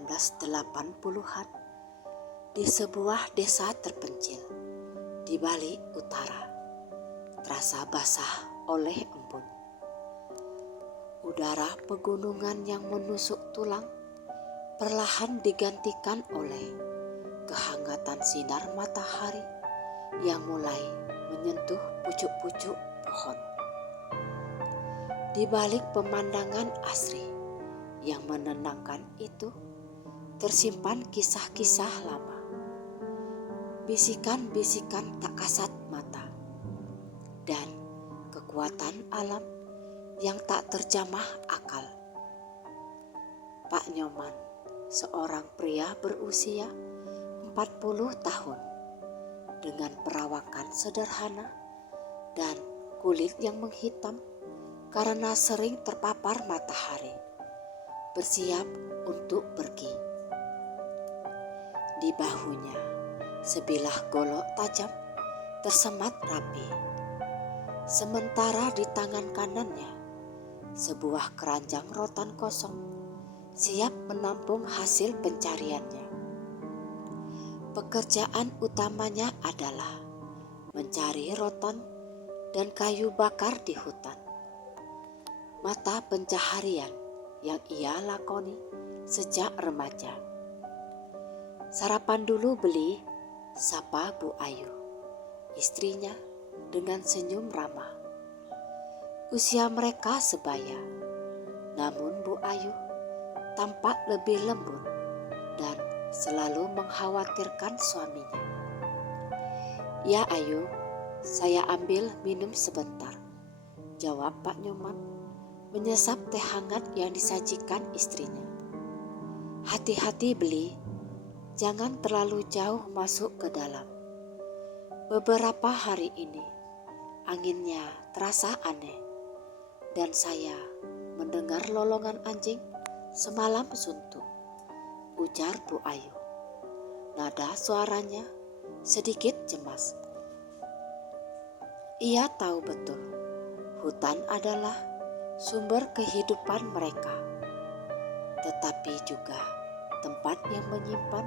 1980-an di sebuah desa terpencil di Bali Utara, terasa basah oleh embun. Udara pegunungan yang menusuk tulang perlahan digantikan oleh kehangatan sinar matahari yang mulai menyentuh pucuk-pucuk pohon. Di balik pemandangan asri yang menenangkan itu, tersimpan kisah-kisah lama. Bisikan-bisikan tak kasat mata dan kekuatan alam yang tak terjamah akal. Pak Nyoman, seorang pria berusia 40 tahun dengan perawakan sederhana dan kulit yang menghitam karena sering terpapar matahari, bersiap untuk pergi. Di bahunya sebilah golok tajam tersemat rapi, sementara di tangan kanannya sebuah keranjang rotan kosong siap menampung hasil pencariannya. Pekerjaan utamanya adalah mencari rotan dan kayu bakar di hutan. Mata pencaharian yang ia lakoni sejak remaja. Sarapan dulu beli, sapa Bu Ayu, istrinya dengan senyum ramah. Usia mereka sebaya, namun Bu Ayu tampak lebih lembut dan selalu mengkhawatirkan suaminya. Ya Ayu, saya ambil minum sebentar, jawab Pak Nyoman, menyesap teh hangat yang disajikan istrinya. Hati-hati beli, jangan terlalu jauh masuk ke dalam. Beberapa hari ini anginnya terasa aneh dan saya mendengar lolongan anjing semalam suntuk, ujar Bu Ayu. Nada suaranya sedikit cemas. Ia tahu betul, hutan adalah sumber kehidupan mereka, tetapi juga tempat yang menyimpan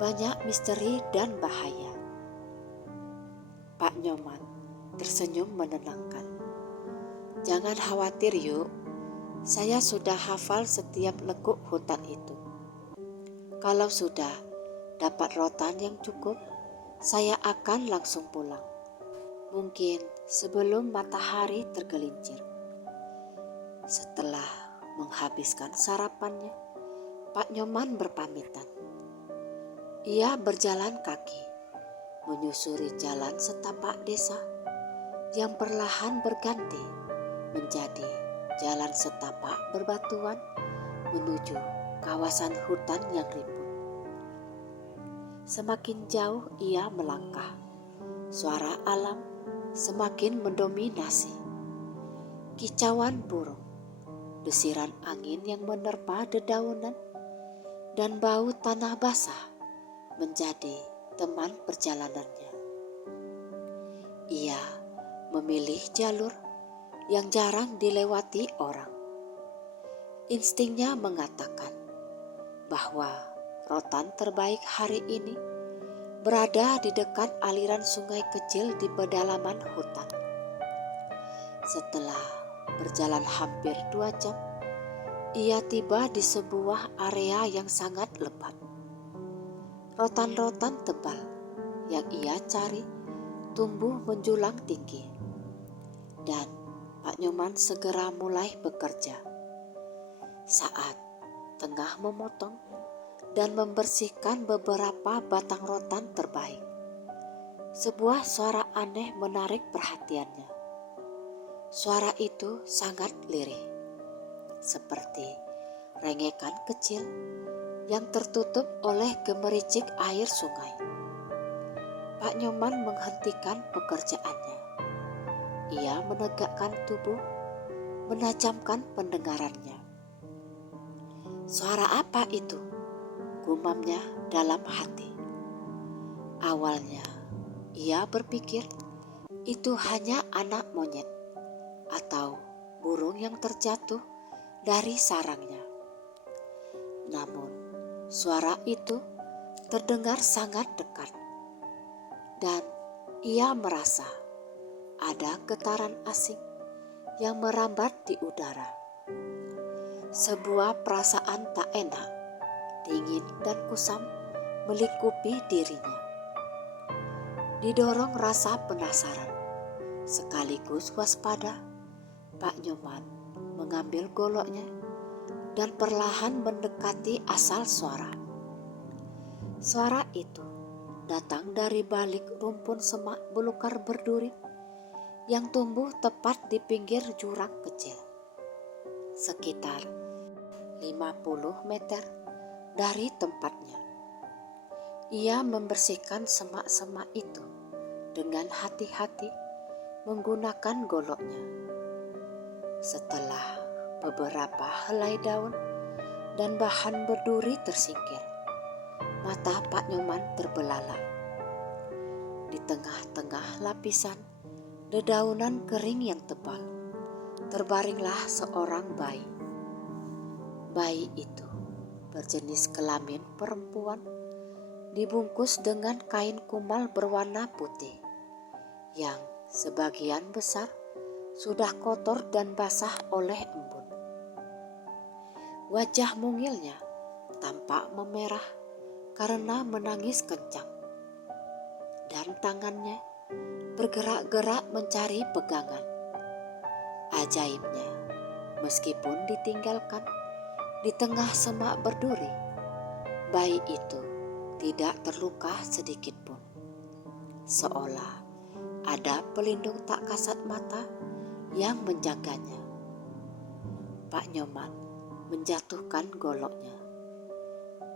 banyak misteri dan bahaya. Pak Nyoman tersenyum menenangkan. Jangan khawatir yuk, saya sudah hafal setiap lekuk hutan itu. Kalau sudah dapat rotan yang cukup, saya akan langsung pulang. Mungkin sebelum matahari tergelincir. Setelah menghabiskan sarapannya, Pak Nyoman berpamitan. Ia berjalan kaki, menyusuri jalan setapak desa yang perlahan berganti menjadi jalan setapak berbatuan menuju kawasan hutan yang rimbun. Semakin jauh ia melangkah, suara alam semakin mendominasi. Kicauan burung, desiran angin yang menerpa dedaunan, dan bau tanah basah menjadi teman perjalanannya. Ia memilih jalur yang jarang dilewati orang. Instingnya mengatakan bahwa rotan terbaik hari ini berada di dekat aliran sungai kecil di pedalaman hutan. Setelah berjalan hampir 2 jam, ia tiba di sebuah area yang sangat lebat. Rotan-rotan tebal yang ia cari tumbuh menjulang tinggi, dan Pak Nyoman segera mulai bekerja. Saat tengah memotong dan membersihkan beberapa batang rotan terbaik, sebuah suara aneh menarik perhatiannya. Suara itu sangat lirih, seperti rengekan kecil yang tertutup oleh gemericik air sungai. Pak Nyoman menghentikan pekerjaannya. Ia menegakkan tubuh, menajamkan pendengarannya. Suara apa itu? Gumamnya dalam hati. Awalnya ia berpikir itu hanya anak monyet atau burung yang terjatuh dari sarangnya. Namun Suara itu terdengar sangat dekat, dan ia merasa ada getaran asing yang merambat di udara. Sebuah perasaan tak enak, dingin dan kusam melingkupi dirinya. Didorong rasa penasaran, sekaligus waspada, Pak Nyoman mengambil goloknya dan perlahan mendekati asal suara. Suara itu datang dari balik rumpun semak belukar berduri yang tumbuh tepat di pinggir jurang kecil, sekitar 50 meter dari tempatnya. Ia membersihkan semak-semak itu dengan hati-hati menggunakan goloknya. Setelah beberapa helai daun dan bahan berduri tersingkir, mata Pak Nyoman terbelalak. Di tengah-tengah lapisan dedaunan kering yang tebal, terbaringlah seorang bayi. Bayi itu berjenis kelamin perempuan, dibungkus dengan kain kumal berwarna putih yang sebagian besar sudah kotor dan basah oleh embun. Wajah mungilnya tampak memerah karena menangis kencang, dan tangannya bergerak-gerak mencari pegangan. Ajaibnya, meskipun ditinggalkan di tengah semak berduri, bayi itu tidak terluka sedikit pun. Seolah ada pelindung tak kasat mata yang menjaganya. Pak Nyoman menjatuhkan goloknya.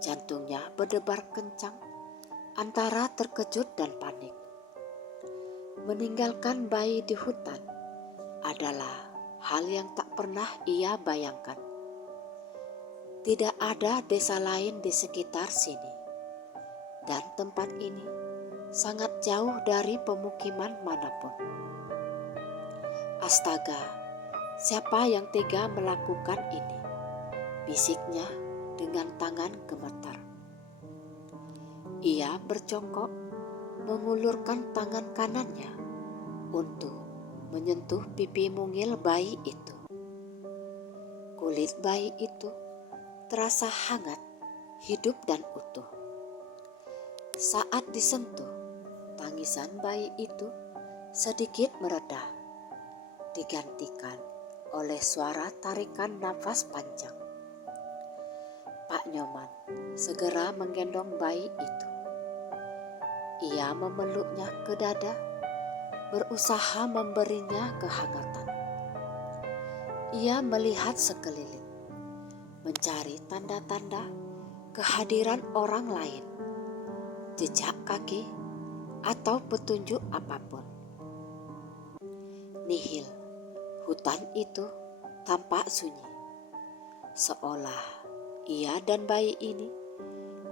Jantungnya berdebar kencang antara terkejut dan panik. Meninggalkan bayi di hutan adalah hal yang tak pernah ia bayangkan. Tidak ada desa lain di sekitar sini, dan tempat ini sangat jauh dari pemukiman manapun. Astaga, siapa yang tega melakukan ini? Bisiknya dengan tangan gemetar. Ia berjongkok, mengulurkan tangan kanannya untuk menyentuh pipi mungil bayi itu. Kulit bayi itu terasa hangat, hidup dan utuh. Saat disentuh, tangisan bayi itu sedikit mereda, digantikan oleh suara tarikan nafas panjang. Pak Nyoman segera menggendong bayi itu. Ia memeluknya ke dada, berusaha memberinya kehangatan. Ia melihat sekeliling, mencari tanda-tanda kehadiran orang lain, jejak kaki atau petunjuk apapun. Nihil, hutan itu tampak sunyi, seolah ia dan bayi ini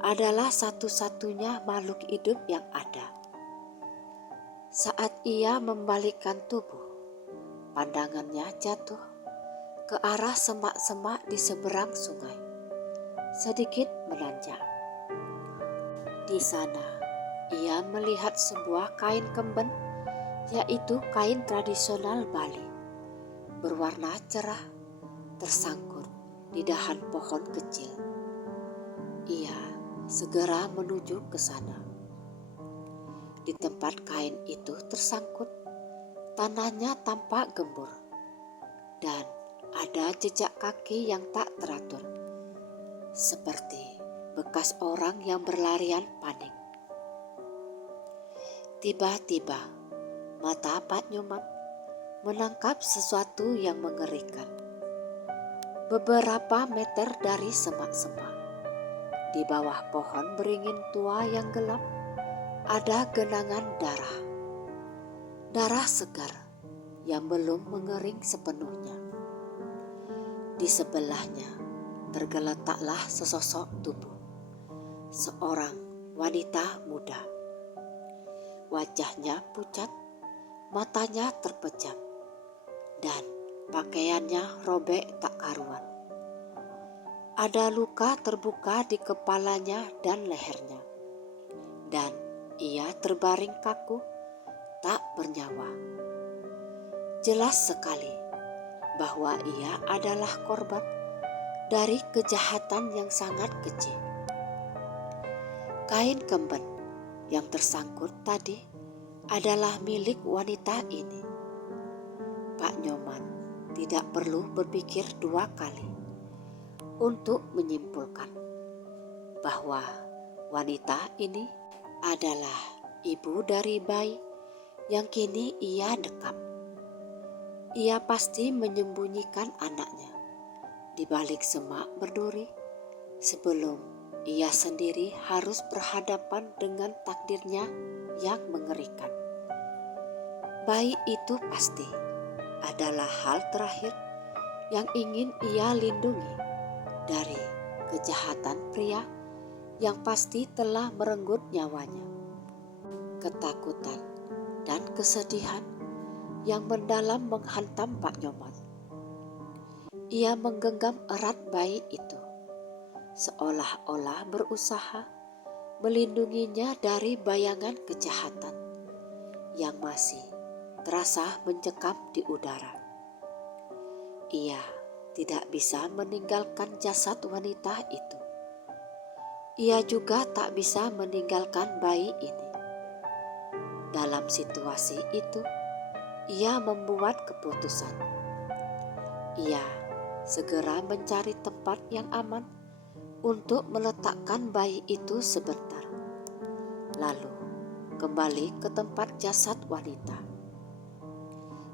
adalah satu-satunya makhluk hidup yang ada. Saat ia membalikkan tubuh, pandangannya jatuh ke arah semak-semak di seberang sungai, sedikit menanjak. Di sana, ia melihat sebuah kain kemben, yaitu kain tradisional Bali, berwarna cerah, tersangkut di dahan pohon kecil. Ia segera menuju ke sana. Di tempat kain itu tersangkut, tanahnya tampak gembur, dan ada jejak kaki yang tak teratur, seperti bekas orang yang berlarian panik. Tiba-tiba, mata Pak Nyoman menangkap sesuatu yang mengerikan. Beberapa meter dari semak-semak, di bawah pohon beringin tua yang gelap, ada genangan darah. Darah segar yang belum mengering sepenuhnya. Di sebelahnya tergeletaklah sesosok tubuh, seorang wanita muda. Wajahnya pucat, matanya terpejam, dan pakaiannya robek tak karuan. Ada luka terbuka di kepalanya dan lehernya, dan ia terbaring kaku, tak bernyawa. Jelas sekali bahwa ia adalah korban dari kejahatan yang sangat keji. Kain kemben yang tersangkut tadi adalah milik wanita ini. Pak Nyoman tidak perlu berpikir dua kali untuk menyimpulkan bahwa wanita ini adalah ibu dari bayi yang kini ia dekap. Ia pasti menyembunyikan anaknya di balik semak berduri sebelum ia sendiri harus berhadapan dengan takdirnya yang mengerikan. Bayi itu pasti adalah hal terakhir yang ingin ia lindungi dari kejahatan pria yang pasti telah merenggut nyawanya. Ketakutan dan kesedihan yang mendalam menghantam Pak Nyoman. Ia menggenggam erat bayi itu, seolah-olah berusaha melindunginya dari bayangan kejahatan yang masih terasa mencekam di udara. Ia tidak bisa meninggalkan jasad wanita itu. Ia juga tak bisa meninggalkan bayi ini. Dalam situasi itu, ia membuat keputusan. Ia segera mencari tempat yang aman untuk meletakkan bayi itu sebentar. Lalu kembali ke tempat jasad wanita.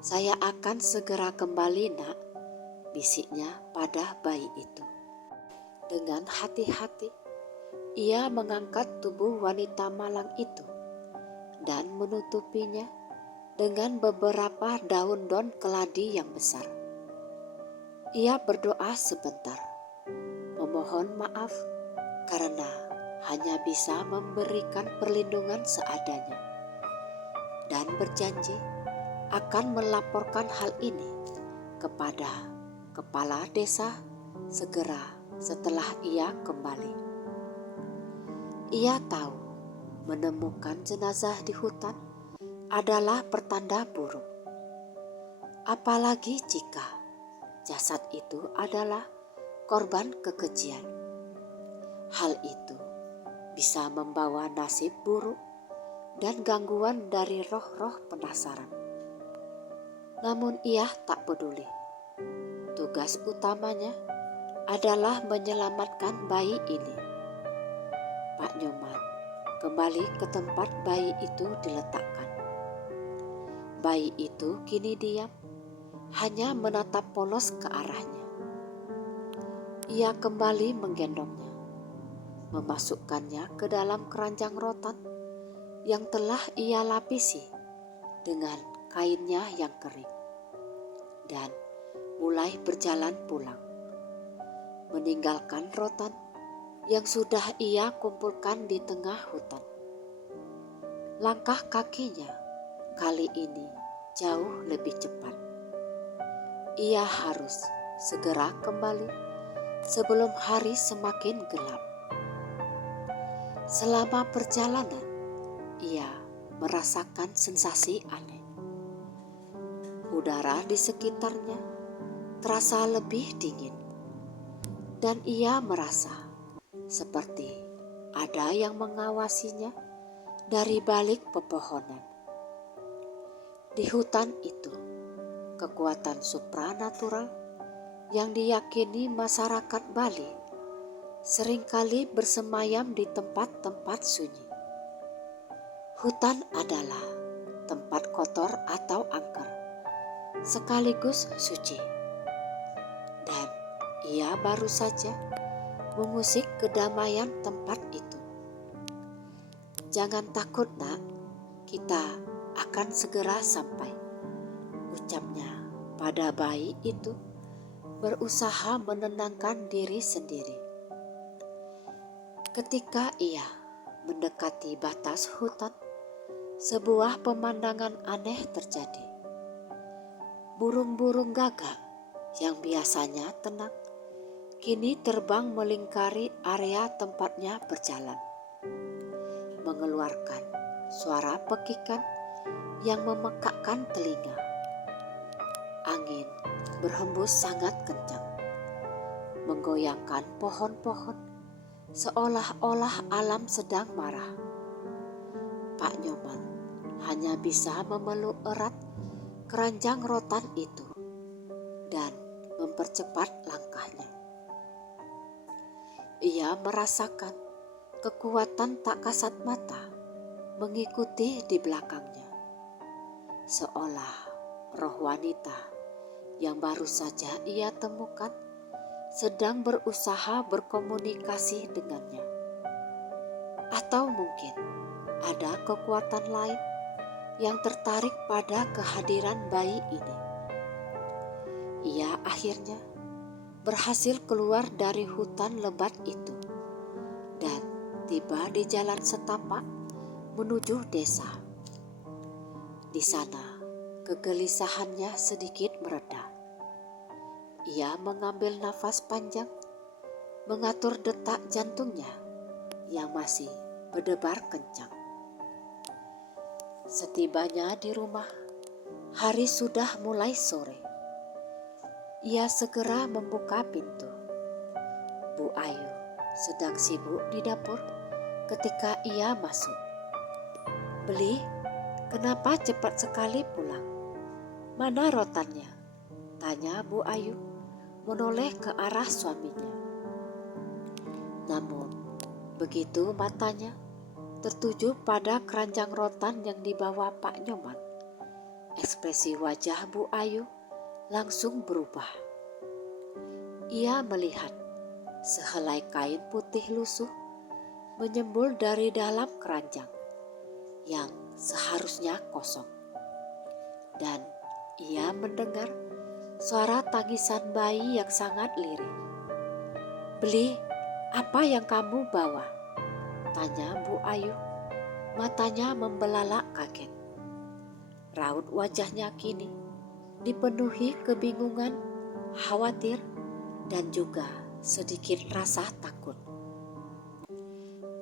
"Saya akan segera kembali, Nak," bisiknya pada bayi itu. Dengan hati-hati, ia mengangkat tubuh wanita malang itu dan menutupinya dengan beberapa daun-daun keladi yang besar. Ia berdoa sebentar, memohon maaf karena hanya bisa memberikan perlindungan seadanya, dan berjanji akan melaporkan hal ini kepada kepala desa segera setelah ia kembali. Ia tahu menemukan jenazah di hutan adalah pertanda buruk. Apalagi jika jasad itu adalah korban kekejian. Hal itu bisa membawa nasib buruk dan gangguan dari roh-roh penasaran. Namun ia tak peduli. Tugas utamanya adalah menyelamatkan bayi ini. Pak Nyoman kembali ke tempat bayi itu diletakkan. Bayi itu kini diam, hanya menatap polos ke arahnya. Ia kembali menggendongnya, memasukkannya ke dalam keranjang rotan yang telah ia lapisi dengan kainnya yang kering, dan mulai berjalan pulang, meninggalkan rotan yang sudah ia kumpulkan di tengah hutan. Langkah kakinya kali ini jauh lebih cepat. Ia harus segera kembali sebelum hari semakin gelap. Selama perjalanan, ia merasakan sensasi aneh. Udara di sekitarnya terasa lebih dingin, dan ia merasa seperti ada yang mengawasinya dari balik pepohonan. Di hutan itu, kekuatan supranatural yang diyakini masyarakat Bali seringkali bersemayam di tempat-tempat sunyi. Hutan adalah tempat kotor atau angker, sekaligus suci. Dan ia baru saja mengusik kedamaian tempat itu. "Jangan takut, Nak, kita akan segera sampai," ucapnya pada bayi itu, berusaha menenangkan diri sendiri. Ketika ia mendekati batas hutan, sebuah pemandangan aneh terjadi. Burung-burung gagak yang biasanya tenang kini terbang melingkari area tempatnya berjalan, mengeluarkan suara pekikan yang memekakkan telinga. Angin berhembus sangat kencang, menggoyangkan pohon-pohon seolah-olah alam sedang marah. Pak Nyoman hanya bisa memeluk erat keranjang rotan itu dan mempercepat langkahnya. Ia merasakan kekuatan tak kasat mata mengikuti di belakangnya, seolah roh wanita yang baru saja ia temukan sedang berusaha berkomunikasi dengannya. Atau mungkin ada kekuatan lain yang tertarik pada kehadiran bayi ini. Ia akhirnya berhasil keluar dari hutan lebat itu dan tiba di jalan setapak menuju desa. Di sana kegelisahannya sedikit mereda. Ia mengambil nafas panjang, mengatur detak jantungnya yang masih berdebar kencang. Setibanya di rumah, hari sudah mulai sore. Ia segera membuka pintu. Bu Ayu sedang sibuk di dapur ketika ia masuk. "Beli, kenapa cepat sekali pulang? Mana rotannya?" tanya Bu Ayu menoleh ke arah suaminya. Namun begitu matanya tertuju pada keranjang rotan yang dibawa Pak Nyoman, ekspresi wajah Bu Ayu langsung berubah. Ia melihat sehelai kain putih lusuh menyembul dari dalam keranjang yang seharusnya kosong. Dan ia mendengar suara tangisan bayi yang sangat lirih. "Beli, apa yang kamu bawa?" tanya Bu Ayu, matanya membelalak kaget. Raut wajahnya kini dipenuhi kebingungan, khawatir, dan juga sedikit rasa takut.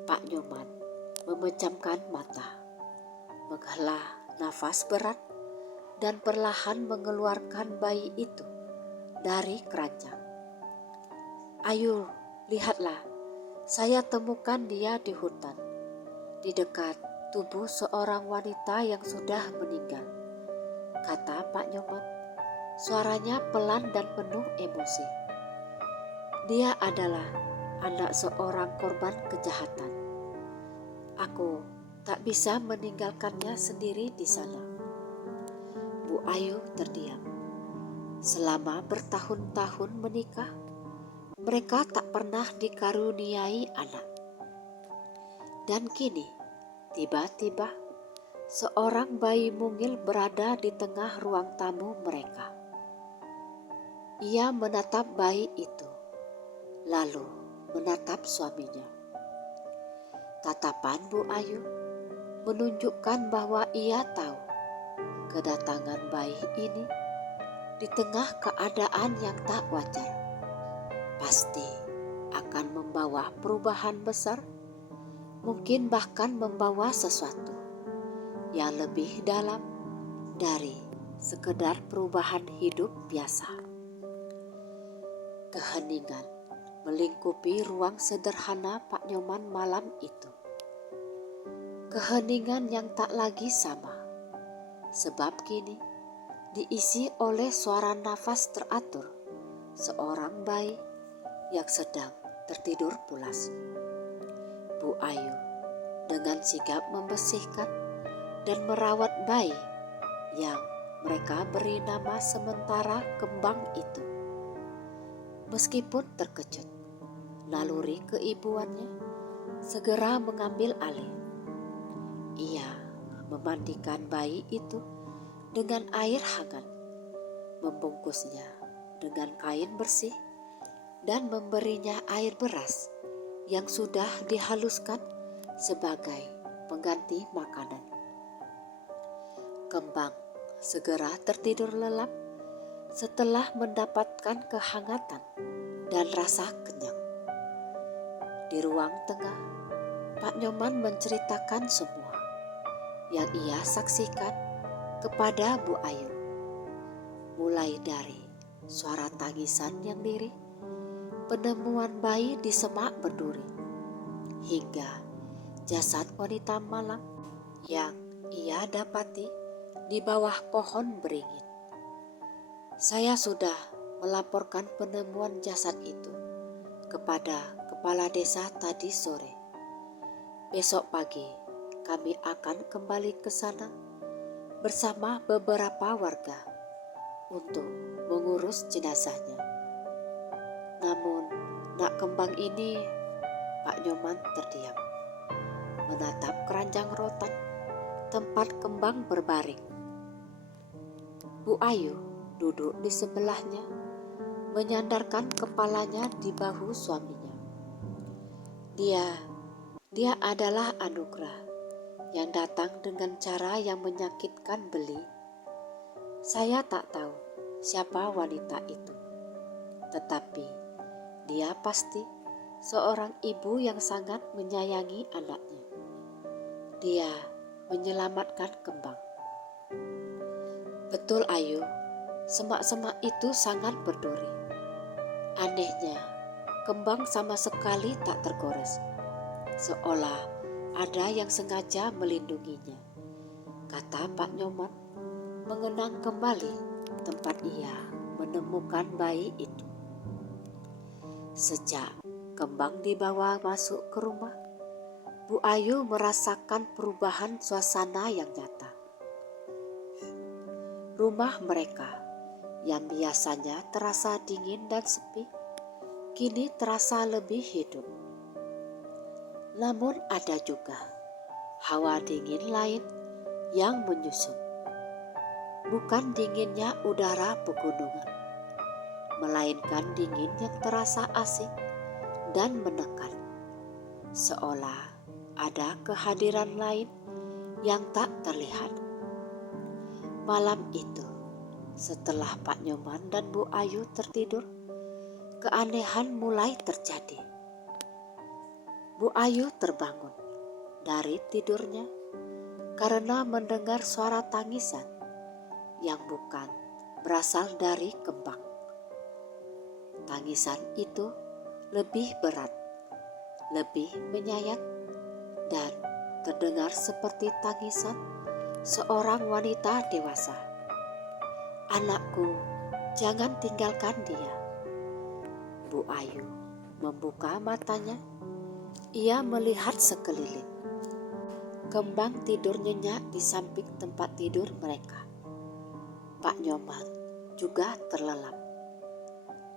Pak Nyoman memejamkan mata, menghela nafas berat, dan perlahan mengeluarkan bayi itu dari keranjang. "Ayo, lihatlah, saya temukan dia di hutan, di dekat tubuh seorang wanita yang sudah meninggal," kata Pak Nyoman. Suaranya pelan dan penuh emosi. "Dia adalah anak seorang korban kejahatan. Aku tak bisa meninggalkannya sendiri di sana." Bu Ayu terdiam. Selama bertahun-tahun menikah, mereka tak pernah dikaruniai anak. Dan kini, tiba-tiba, seorang bayi mungil berada di tengah ruang tamu mereka. Ia menatap bayi itu, lalu menatap suaminya. Tatapan Bu Ayu menunjukkan bahwa ia tahu kedatangan bayi ini di tengah keadaan yang tak wajar pasti akan membawa perubahan besar, mungkin bahkan membawa sesuatu yang lebih dalam dari sekedar perubahan hidup biasa. Keheningan melingkupi ruang sederhana Pak Nyoman malam itu. Keheningan yang tak lagi sama, sebab kini diisi oleh suara nafas teratur seorang bayi yang sedang tertidur pulas. Bu Ayu dengan sigap membersihkan dan merawat bayi yang mereka beri nama sementara Kembang itu. Meskipun terkejut, naluri keibuannya segera mengambil alih. Ia memandikan bayi itu dengan air hangat, membungkusnya dengan kain bersih, dan memberinya air beras yang sudah dihaluskan sebagai pengganti makanan. Kembang segera tertidur lelap setelah mendapatkan kehangatan dan rasa kenyang. Di ruang tengah, Pak Nyoman menceritakan semua yang ia saksikan kepada Bu Ayu. Mulai dari suara tangisan yang lirih, penemuan bayi di semak berduri, hingga jasad wanita malang yang ia dapati di bawah pohon beringin. Saya sudah melaporkan penemuan jasad itu kepada kepala desa tadi sore. Besok pagi kami akan kembali ke sana bersama beberapa warga untuk mengurus jenazahnya. Namun nak kembang ini, Pak Nyoman terdiam, menatap keranjang rotan tempat kembang berbaring. Bu Ayu duduk di sebelahnya, menyandarkan kepalanya di bahu suaminya. Dia adalah anugerah yang datang dengan cara yang menyakitkan beli. Saya tak tahu siapa wanita itu, tetapi dia pasti seorang ibu yang sangat menyayangi anaknya. Dia menyelamatkan kembang. Betul Ayu, semak-semak itu sangat berduri. Anehnya, kembang sama sekali tak tergores, seolah ada yang sengaja melindunginya, kata Pak Nyoman, mengenang kembali tempat ia menemukan bayi itu. Sejak kembang dibawa masuk ke rumah, Bu Ayu merasakan perubahan suasana yang nyata. Rumah mereka yang biasanya terasa dingin dan sepi, kini terasa lebih hidup. Namun ada juga hawa dingin lain yang menyusup. Bukan dinginnya udara pegunungan, melainkan dingin yang terasa asing dan menekan, seolah ada kehadiran lain yang tak terlihat. Malam itu, setelah Pak Nyoman dan Bu Ayu tertidur, keanehan mulai terjadi. Bu Ayu terbangun dari tidurnya karena mendengar suara tangisan yang bukan berasal dari kembang. Tangisan itu lebih berat, lebih menyayat, dan terdengar seperti tangisan seorang wanita dewasa. Anakku, jangan tinggalkan dia. Bu Ayu membuka matanya. Ia melihat sekeliling. Kembang tidur nyenyak di samping tempat tidur mereka. Pak Nyoman juga terlelap.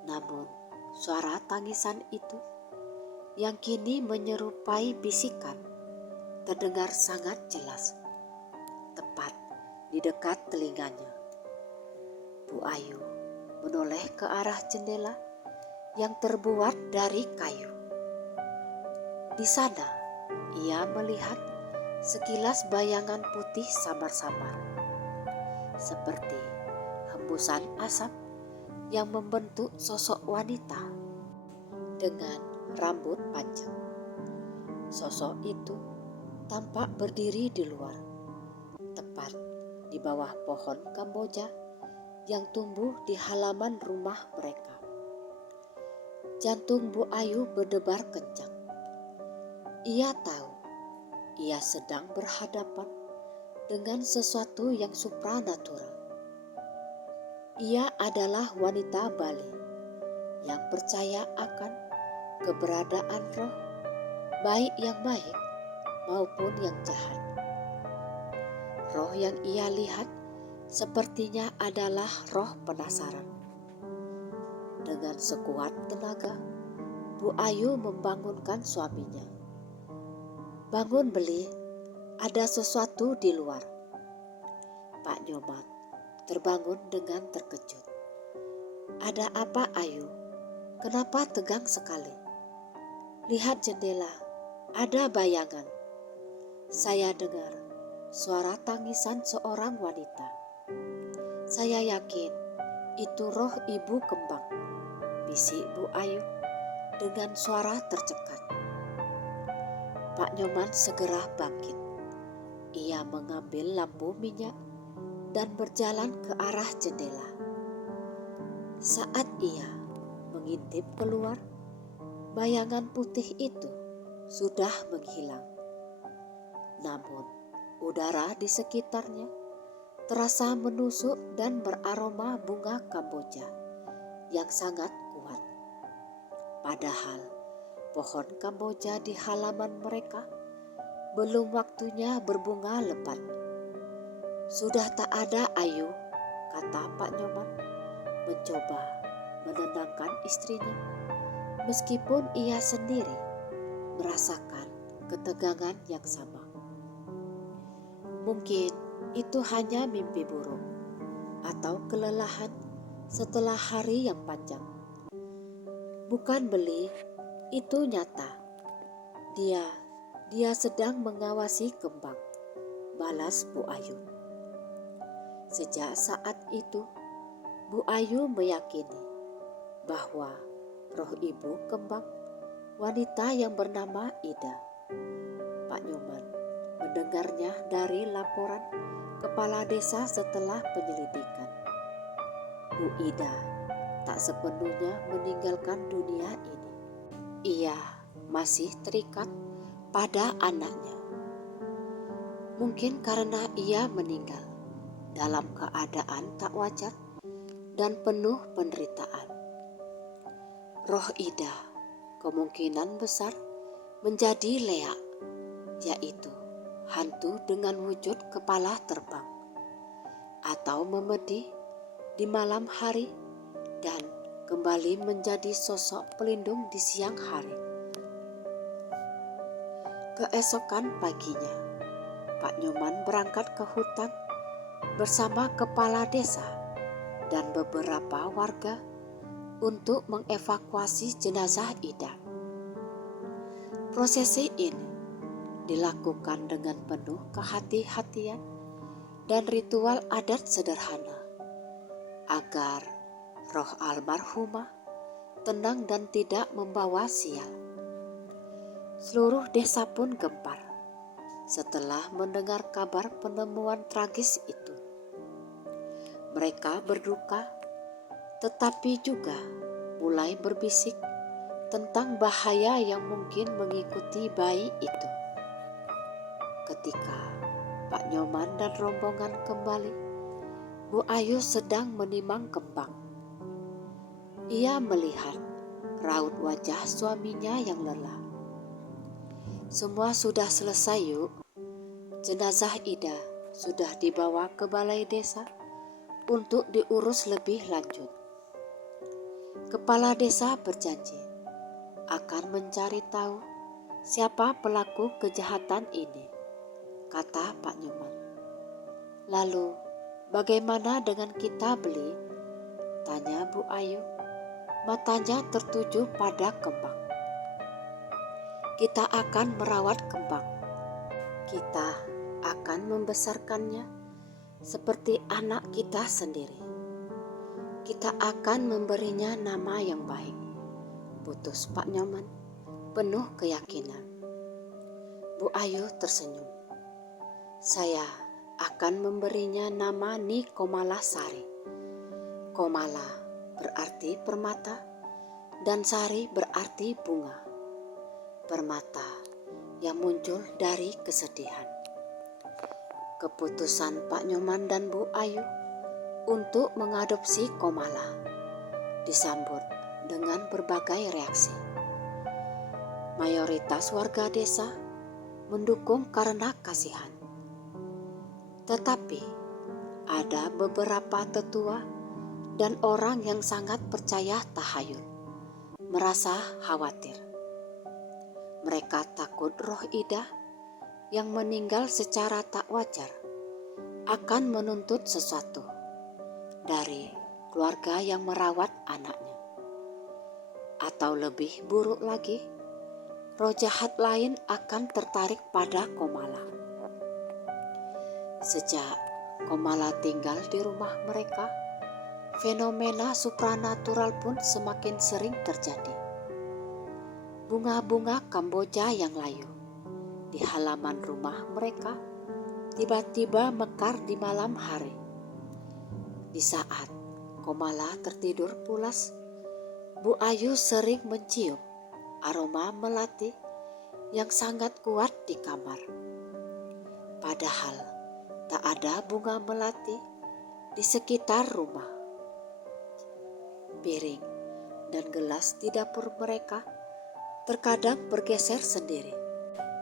Namun suara tangisan itu yang kini menyerupai bisikan terdengar sangat jelas, tepat di dekat telinganya. Bu Ayu menoleh ke arah jendela yang terbuat dari kayu. Di sana ia melihat sekilas bayangan putih samar-samar, seperti hembusan asap yang membentuk sosok wanita dengan rambut panjang. Sosok itu tampak berdiri di luar, tepat di bawah pohon Kamboja yang tumbuh di halaman rumah mereka. Jantung Bu Ayu berdebar kencang. Ia tahu ia sedang berhadapan dengan sesuatu yang supranatural. Ia adalah wanita Bali yang percaya akan keberadaan roh, baik yang baik maupun yang jahat. Roh yang ia lihat sepertinya adalah roh penasaran. Dengan sekuat tenaga, Bu Ayu membangunkan suaminya. Bangun Beli, ada sesuatu di luar. Pak Nyoman terbangun dengan terkejut. Ada apa Ayu? Kenapa tegang sekali? Lihat jendela, ada bayangan. Saya dengar suara tangisan seorang wanita. Saya yakin itu roh ibu kembang, bisik Bu Ayu dengan suara tercekat. Pak Nyoman segera bangkit. Ia mengambil lampu minyak dan berjalan ke arah jendela. Saat ia mengintip keluar, bayangan putih itu sudah menghilang. Namun, udara di sekitarnya terasa menusuk dan beraroma bunga kamboja yang sangat kuat. Padahal pohon kamboja di halaman mereka belum waktunya berbunga lebat. Sudah tak ada Ayu, kata Pak Nyoman, mencoba menenangkan istrinya, meskipun ia sendiri merasakan ketegangan yang sama. Mungkin itu hanya mimpi buruk atau kelelahan setelah hari yang panjang. Bukan beli, itu nyata. Dia sedang mengawasi kembang, balas Bu Ayu. Sejak saat itu, Bu Ayu meyakini bahwa roh ibu kembang, wanita yang bernama Ida. Pak Nyoman mendengarnya dari laporan kepala desa setelah penyelidikan. Bu Ida tak sepenuhnya meninggalkan dunia ini. Ia masih terikat pada anaknya. Mungkin karena ia meninggal dalam keadaan tak wajar dan penuh penderitaan. Roh Ida kemungkinan besar menjadi Lea, yaitu hantu dengan wujud kepala terbang, atau memedih di malam hari dan kembali menjadi sosok pelindung di siang hari. Keesokan paginya, Pak Nyoman berangkat ke hutan bersama kepala desa dan beberapa warga untuk mengevakuasi jenazah Ida. Prosesi ini dilakukan dengan penuh kehati-hatian dan ritual adat sederhana agar roh almarhumah tenang dan tidak membawa sial. Seluruh desa pun gempar setelah mendengar kabar penemuan tragis itu. Mereka berduka, tetapi juga mulai berbisik tentang bahaya yang mungkin mengikuti bayi itu. Ketika Pak Nyoman dan rombongan kembali, Bu Ayu sedang menimang kembang. Ia melihat raut wajah suaminya yang lelah. Semua sudah selesai, yuk. Jenazah Ida sudah dibawa ke balai desa untuk diurus lebih lanjut. Kepala desa berjanji akan mencari tahu siapa pelaku kejahatan ini, kata Pak Nyoman. Lalu, bagaimana dengan kita, Beli? Tanya Bu Ayu, matanya tertuju pada kembang. Kita akan merawat kembang. Kita akan membesarkannya seperti anak kita sendiri. Kita akan memberinya nama yang baik, putus Pak Nyoman, penuh keyakinan. Bu Ayu tersenyum. Saya akan memberinya nama Ni Komala Sari. Komala berarti permata dan Sari berarti bunga. Permata yang muncul dari kesedihan. Keputusan Pak Nyoman dan Bu Ayu untuk mengadopsi Komala disambut dengan berbagai reaksi. Mayoritas warga desa mendukung karena kasihan. Tetapi ada beberapa tetua dan orang yang sangat percaya tahayul merasa khawatir. Mereka takut roh Ida yang meninggal secara tak wajar akan menuntut sesuatu dari keluarga yang merawat anaknya. Atau lebih buruk lagi, roh jahat lain akan tertarik pada Komala. Sejak Komala tinggal di rumah mereka, fenomena supranatural pun semakin sering terjadi. Bunga-bunga Kamboja yang layu di halaman rumah mereka tiba-tiba mekar di malam hari. Di saat Komala tertidur pulas, Bu Ayu sering mencium aroma melati yang sangat kuat di kamar. Padahal tak ada bunga melati di sekitar rumah. Piring dan gelas di dapur mereka terkadang bergeser sendiri.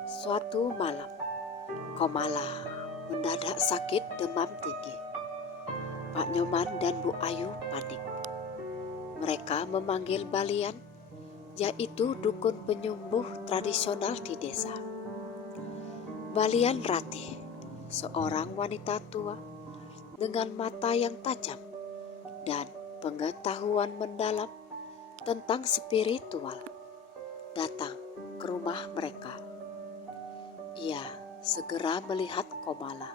Suatu malam, Komala mendadak sakit demam tinggi. Pak Nyoman dan Bu Ayu panik. Mereka memanggil Balian, yaitu dukun penyembuh tradisional di desa. Balian Ratih, seorang wanita tua dengan mata yang tajam dan pengetahuan mendalam tentang spiritual, datang ke rumah mereka. Ia segera melihat Komala.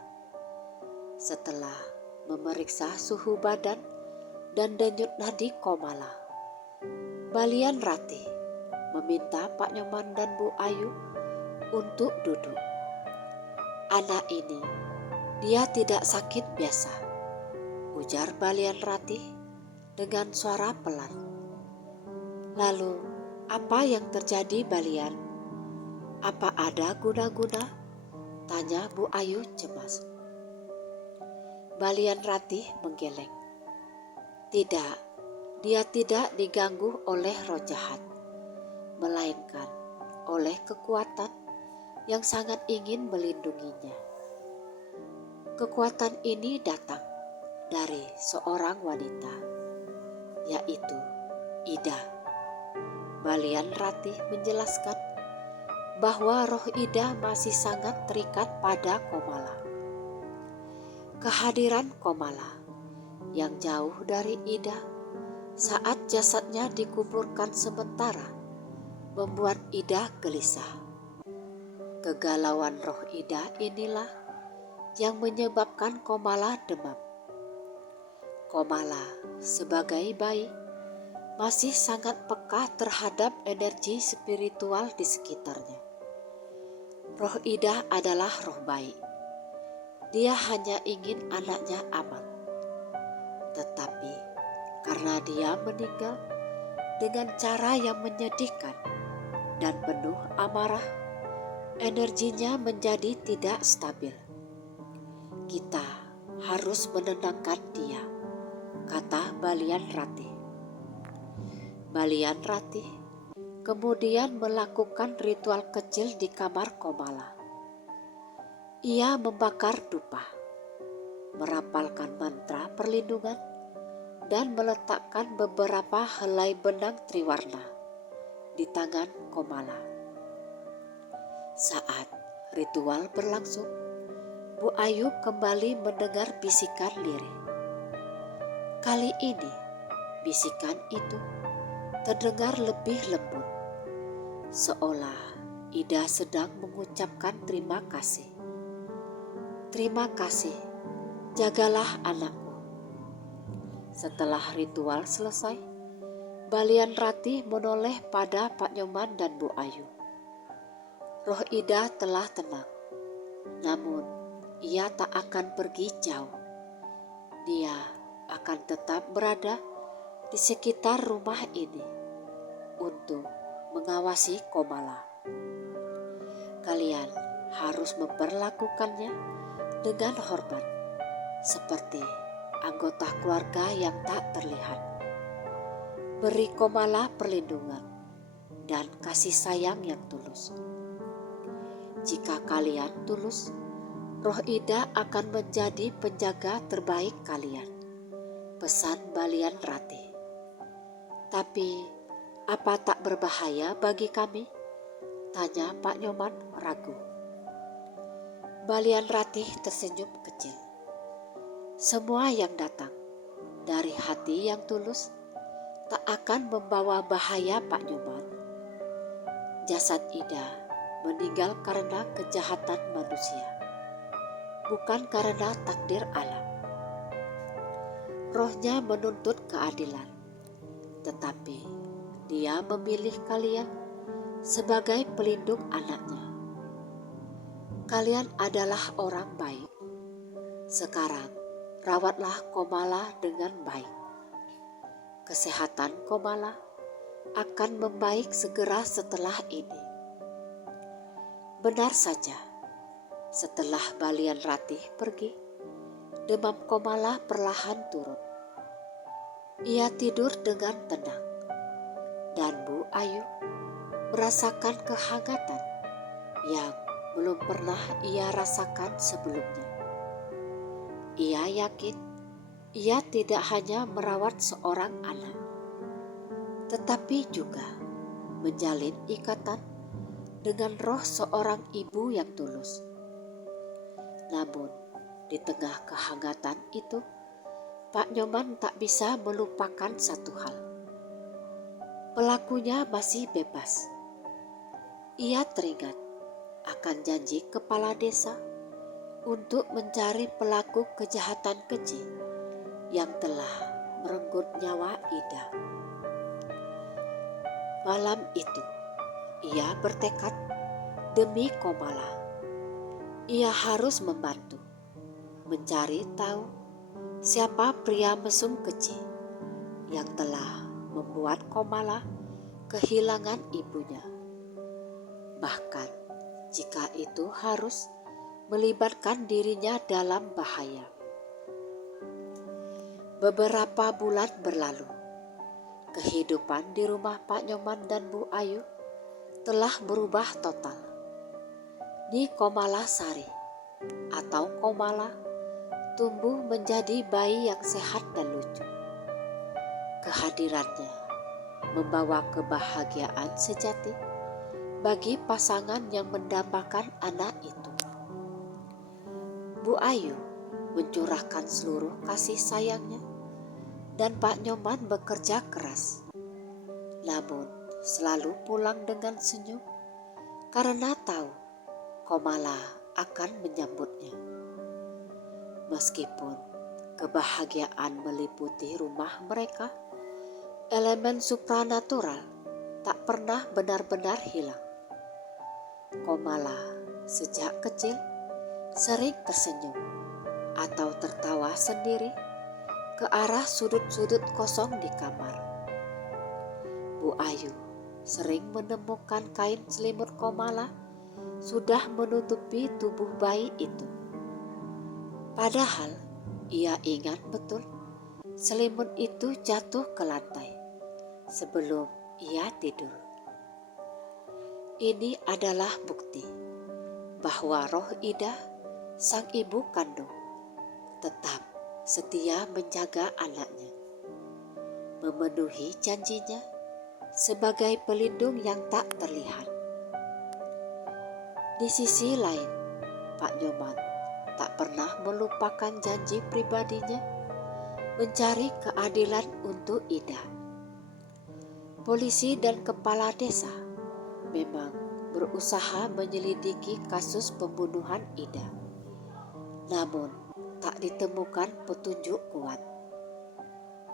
Setelah memeriksa suhu badan dan denyut nadi Komala, Balian Ratih meminta Pak Nyoman dan Bu Ayu untuk duduk. Anak ini, dia tidak sakit biasa, ujar Balian Ratih dengan suara pelan. Lalu, apa yang terjadi, Balian? Apa ada guna-guna? Tanya Bu Ayu cemas. Balian Ratih menggeleng. Tidak, dia tidak diganggu oleh roh jahat, melainkan oleh kekuatan yang sangat ingin melindunginya. Kekuatan ini datang dari seorang wanita, yaitu Ida. Balian Ratih menjelaskan bahwa roh Ida masih sangat terikat pada Komala. Kehadiran Komala yang jauh dari Ida saat jasadnya dikuburkan sementara membuat Ida gelisah. Kegalauan roh Ida inilah yang menyebabkan Komala demam. Komala sebagai bayi masih sangat peka terhadap energi spiritual di sekitarnya. Roh Ida adalah roh baik. Dia hanya ingin anaknya aman. Tetapi karena dia meninggal dengan cara yang menyedihkan dan penuh amarah, energinya menjadi tidak stabil. Kita harus menenangkan dia, kata Balian Ratih. Balian Ratih kemudian melakukan ritual kecil di kamar Komala. Ia membakar dupa, merapalkan mantra perlindungan, dan meletakkan beberapa helai benang triwarna di tangan Komala. Saat ritual berlangsung, Bu Ayu kembali mendengar bisikan lirih. Kali ini, bisikan itu terdengar lebih lembut, seolah Ida sedang mengucapkan terima kasih. Terima kasih, jagalah anakku. Setelah ritual selesai, Balian Ratih menoleh pada Pak Nyoman dan Bu Ayu. Roh Ida telah tenang, namun ia tak akan pergi jauh. Dia akan tetap berada di sekitar rumah ini untuk mengawasi Komala. Kalian harus memperlakukannya dengan hormat, seperti anggota keluarga yang tak terlihat. Beri Komala perlindungan dan kasih sayang yang tulus. Jika kalian tulus, roh Ida akan menjadi penjaga terbaik kalian, pesan Balian Ratih. Tapi, apa tak berbahaya bagi kami? Tanya Pak Nyoman ragu. Balian Ratih tersenyum kecil. Semua yang datang dari hati yang tulus tak akan membawa bahaya, Pak Nyoman. Jasad Ida meninggal karena kejahatan manusia, bukan karena takdir alam. rohnya menuntut keadilan, tetapi dia memilih kalian sebagai pelindung anaknya. Kalian adalah orang baik. Sekarang rawatlah Komala dengan baik. Kesehatan Komala akan membaik segera setelah ini. Benar saja, setelah Balian Ratih pergi, demam Komala perlahan turun. Ia tidur dengan tenang, dan Bu Ayu merasakan kehangatan yang belum pernah ia rasakan sebelumnya. Ia yakin ia tidak hanya merawat seorang anak, tetapi juga menjalin ikatan dengan roh seorang ibu yang tulus. Namun, di tengah kehangatan itu, Pak Nyoman tak bisa melupakan satu hal. Pelakunya masih bebas. Ia teringat akan janji kepala desa untuk mencari pelaku kejahatan keji yang telah merenggut nyawa Ida. Malam itu, ia bertekad demi Komala. Ia harus membantu mencari tahu siapa pria mesum keji yang telah membuat Komala kehilangan ibunya. Bahkan jika itu harus melibatkan dirinya dalam bahaya. Beberapa bulan berlalu. Kehidupan di rumah Pak Nyoman dan Bu Ayu telah berubah total. Di Komala Sari atau Komala tumbuh menjadi bayi yang sehat dan lucu. Kehadirannya membawa kebahagiaan sejati bagi pasangan yang mendambakan anak itu. Bu Ayu mencurahkan seluruh kasih sayangnya dan Pak Nyoman bekerja keras. Namun selalu pulang dengan senyum karena tahu Komala akan menyambutnya. Meskipun kebahagiaan meliputi rumah mereka, elemen supranatural tak pernah benar-benar hilang. Komala sejak kecil sering tersenyum atau tertawa sendiri ke arah sudut-sudut kosong di kamar. Bu Ayu sering menemukan kain selimut Komala sudah menutupi tubuh bayi itu. Padahal ia ingat betul selimut itu jatuh ke lantai sebelum ia tidur. Ini adalah bukti bahwa roh Ida, sang ibu kandung, tetap setia menjaga anaknya, memenuhi janjinya sebagai pelindung yang tak terlihat. Di sisi lain, Pak Nyoman tak pernah melupakan janji pribadinya mencari keadilan untuk Ida. Polisi dan kepala desa memang berusaha menyelidiki kasus pembunuhan Ida. Namun tak ditemukan petunjuk kuat.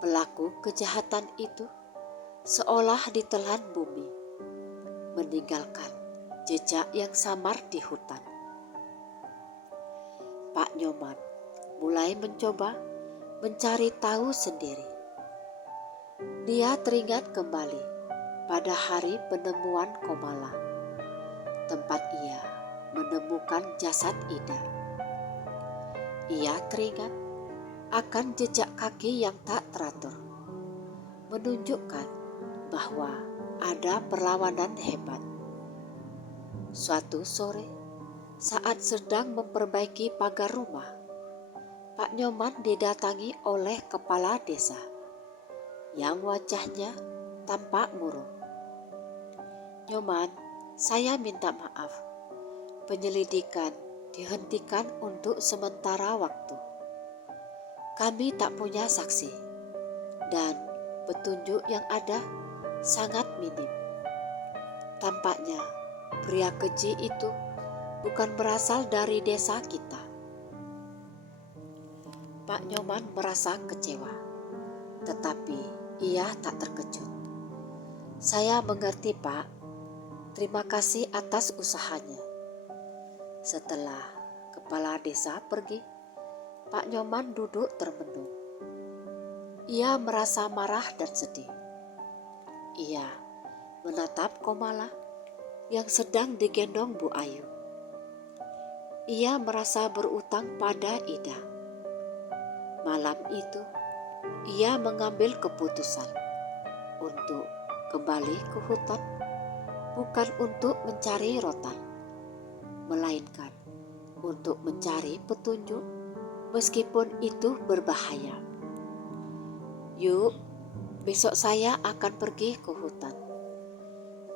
Pelaku kejahatan itu seolah ditelan bumi, meninggalkan jejak yang samar di hutan. Pak Nyoman mulai mencoba mencari tahu sendiri. Dia teringat kembali pada hari penemuan Komala, tempat ia menemukan jasad Ida. Ia teringat akan jejak kaki yang tak teratur, menunjukkan bahwa ada perlawanan hebat. Suatu sore, saat sedang memperbaiki pagar rumah, Pak Nyoman didatangi oleh kepala desa yang wajahnya tampak murung. Nyoman, saya minta maaf. Penyelidikan dihentikan untuk sementara waktu. Kami tak punya saksi dan petunjuk yang ada sangat minim. Tampaknya pria keji itu bukan berasal dari desa kita. Pak Nyoman merasa kecewa. Tetapi ia tak terkejut. "Saya mengerti, Pak. Terima kasih atas usahanya." Setelah kepala desa pergi, Pak Nyoman duduk termenung. Ia merasa marah dan sedih. Ia menatap Komala yang sedang digendong Bu Ayu. Ia merasa berutang pada Ida. Malam itu, ia mengambil keputusan untuk kembali ke hutan, bukan untuk mencari rotan, melainkan untuk mencari petunjuk, meskipun itu berbahaya. "Yuk, besok saya akan pergi ke hutan.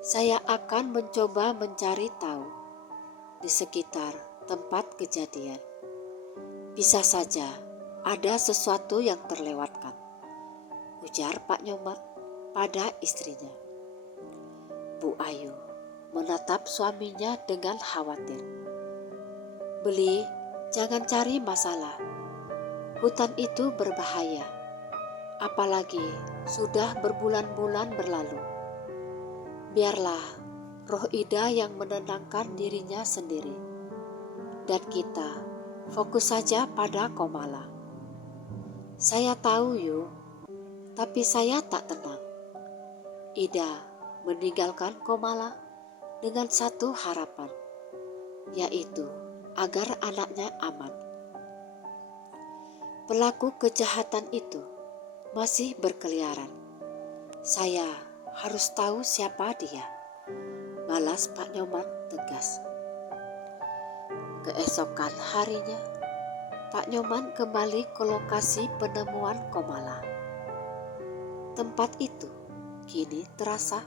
Saya akan mencoba mencari tahu di sekitar tempat kejadian. Bisa saja ada sesuatu yang terlewatkan," ujar Pak Nyoman pada istrinya. Bu Ayu menatap suaminya dengan khawatir. "Beli, jangan cari masalah. Hutan itu berbahaya, apalagi sudah berbulan-bulan berlalu. Biarlah roh Ida yang menenangkan dirinya sendiri, dan kita fokus saja pada Komala." "Saya tahu, Yu, tapi saya tak tenang." Ida meninggalkan Komala dengan satu harapan, yaitu agar anaknya aman. "Pelaku kejahatan itu masih berkeliaran. Saya harus tahu siapa dia," balas Pak Nyoman tegas. Keesokan harinya, Pak Nyoman kembali ke lokasi penemuan Komala. Tempat itu kini terasa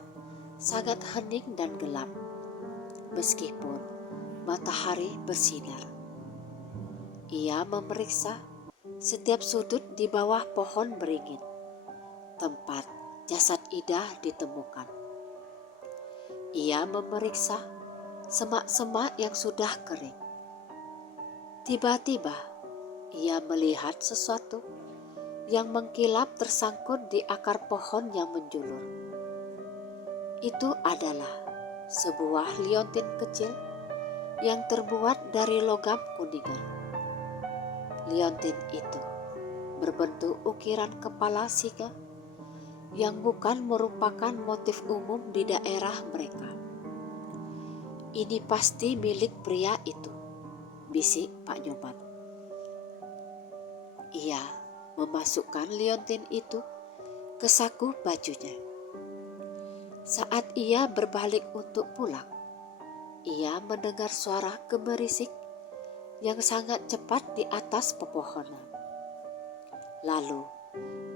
sangat hening dan gelap, meskipun matahari bersinar. Ia memeriksa setiap sudut di bawah pohon beringin, tempat jasad Ida ditemukan. Ia memeriksa semak-semak yang sudah kering. Tiba-tiba ia melihat sesuatu yang mengkilap tersangkut di akar pohon yang menjulur. Itu adalah sebuah liontin kecil yang terbuat dari logam kuningan. Liontin itu berbentuk ukiran kepala singa yang bukan merupakan motif umum di daerah mereka. "Ini pasti milik pria itu," bisik Pak Nyoman. Ia memasukkan liontin itu ke saku bajunya. Saat ia berbalik untuk pulang, ia mendengar suara gemerisik yang sangat cepat di atas pepohonan. Lalu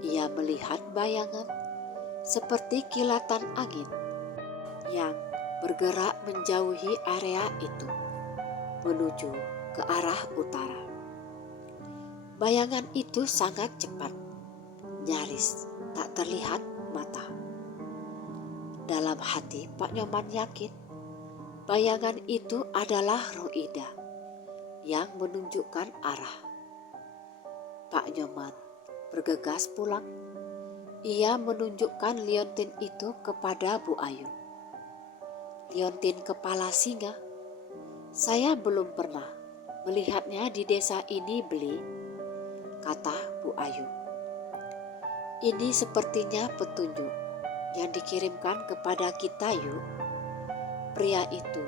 ia melihat bayangan seperti kilatan angin yang bergerak menjauhi area itu menuju ke arah utara. Bayangan itu sangat cepat, nyaris tak terlihat mata. Dalam hati Pak Nyoman yakin bayangan itu adalah roh Ida yang menunjukkan arah. Pak Nyoman bergegas pulang. Ia menunjukkan liontin itu kepada Bu Ayu. "Liontin kepala singa? Saya belum pernah melihatnya di desa ini, Beli," kata Bu Ayu. "Ini sepertinya petunjuk yang dikirimkan kepada kita, Yuk. Pria itu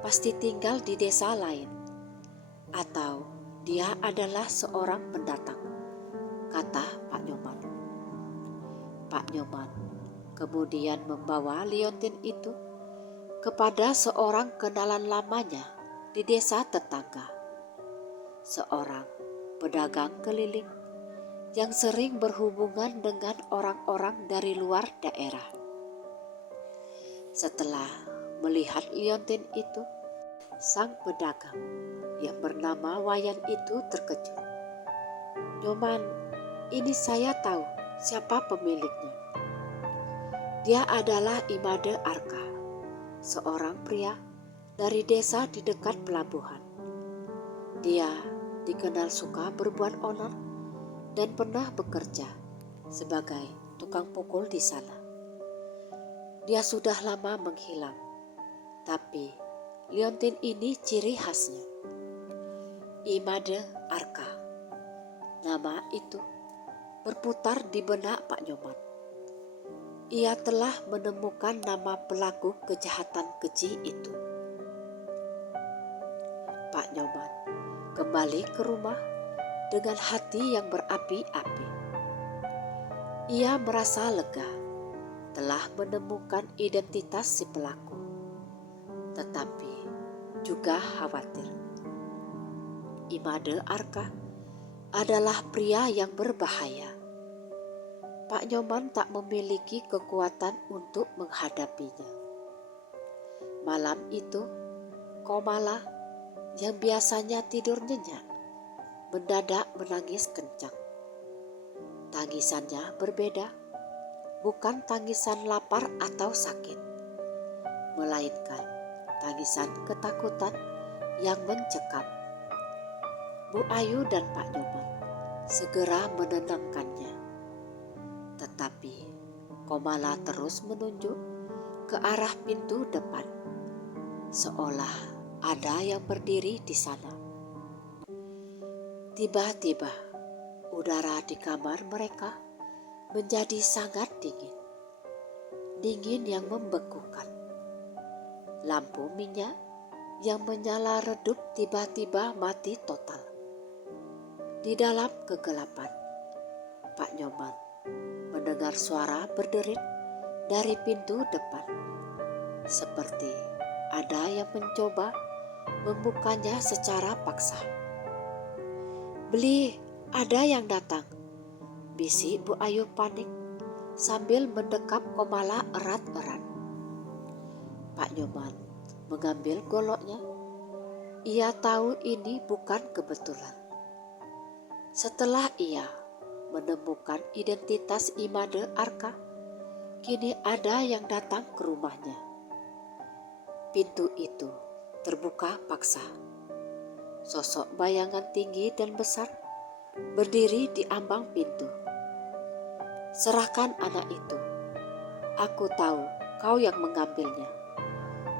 pasti tinggal di desa lain, atau dia adalah seorang pendatang," kata Pak Nyoman. Pak Nyoman kemudian membawa liontin itu kepada seorang kenalan lamanya di desa tetangga, seorang pedagang keliling yang sering berhubungan dengan orang-orang dari luar daerah. Setelah melihat liontin itu, sang pedagang yang bernama Wayan itu terkejut. "Nyoman, ini saya tahu siapa pemiliknya. Dia adalah Imade Arka, seorang pria dari desa di dekat pelabuhan. Dia dikenal suka berbuat onar dan pernah bekerja sebagai tukang pukul di sana. Dia sudah lama menghilang, tapi liontin ini ciri khasnya. Imade Arka. Nama itu berputar di benak Pak Nyoman. Ia telah menemukan nama pelaku kejahatan keji itu. Pak Nyoman kembali ke rumah dengan hati yang berapi-api. Ia merasa lega telah menemukan identitas si pelaku, tetapi juga khawatir. Imade Arka adalah pria yang berbahaya. Pak Nyoman tak memiliki kekuatan untuk menghadapinya. Malam itu, Komala yang biasanya tidur nyenyak mendadak menangis kencang. Tangisannya berbeda, bukan tangisan lapar atau sakit, melainkan tangisan ketakutan yang mencekam. Bu Ayu dan Pak Nyoman segera menenangkannya. Tetapi Komala terus menunjuk ke arah pintu depan, seolah ada yang berdiri di sana. Tiba-tiba udara di kamar mereka menjadi sangat dingin. Dingin yang membekukan. Lampu minyak yang menyala redup tiba-tiba mati total. Di dalam kegelapan, Pak Nyoman mendengar suara berderit dari pintu depan. Seperti ada yang mencoba membukanya secara paksa. "Beli, ada yang datang," bisik Bu Ayu panik sambil mendekap Komala erat-erat. Pak Nyoman mengambil goloknya. Ia tahu ini bukan kebetulan. Setelah ia menemukan identitas Imade Arka, kini ada yang datang ke rumahnya. Pintu itu terbuka paksa. Sosok bayangan tinggi dan besar berdiri di ambang pintu. "Serahkan anak itu. Aku tahu kau yang mengambilnya."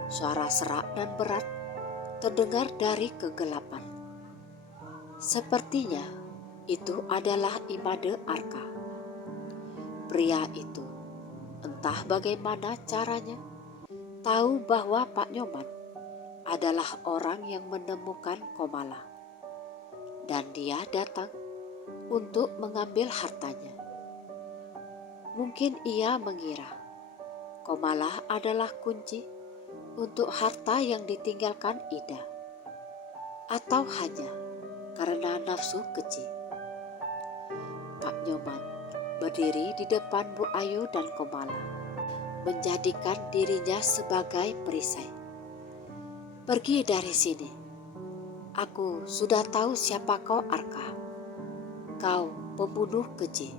Suara serak dan berat terdengar dari kegelapan. Sepertinya itu adalah Imade Arka. Pria itu, entah bagaimana caranya, tahu bahwa Pak Nyoman adalah orang yang menemukan Komala. Dan dia datang untuk mengambil hartanya. Mungkin ia mengira Komala adalah kunci untuk harta yang ditinggalkan Ida. Atau hanya karena nafsu keji. Pak Nyoman berdiri di depan Bu Ayu dan Komala, menjadikan dirinya sebagai perisai. "Pergi dari sini. Aku sudah tahu siapa kau, Arka. Kau pembunuh keji."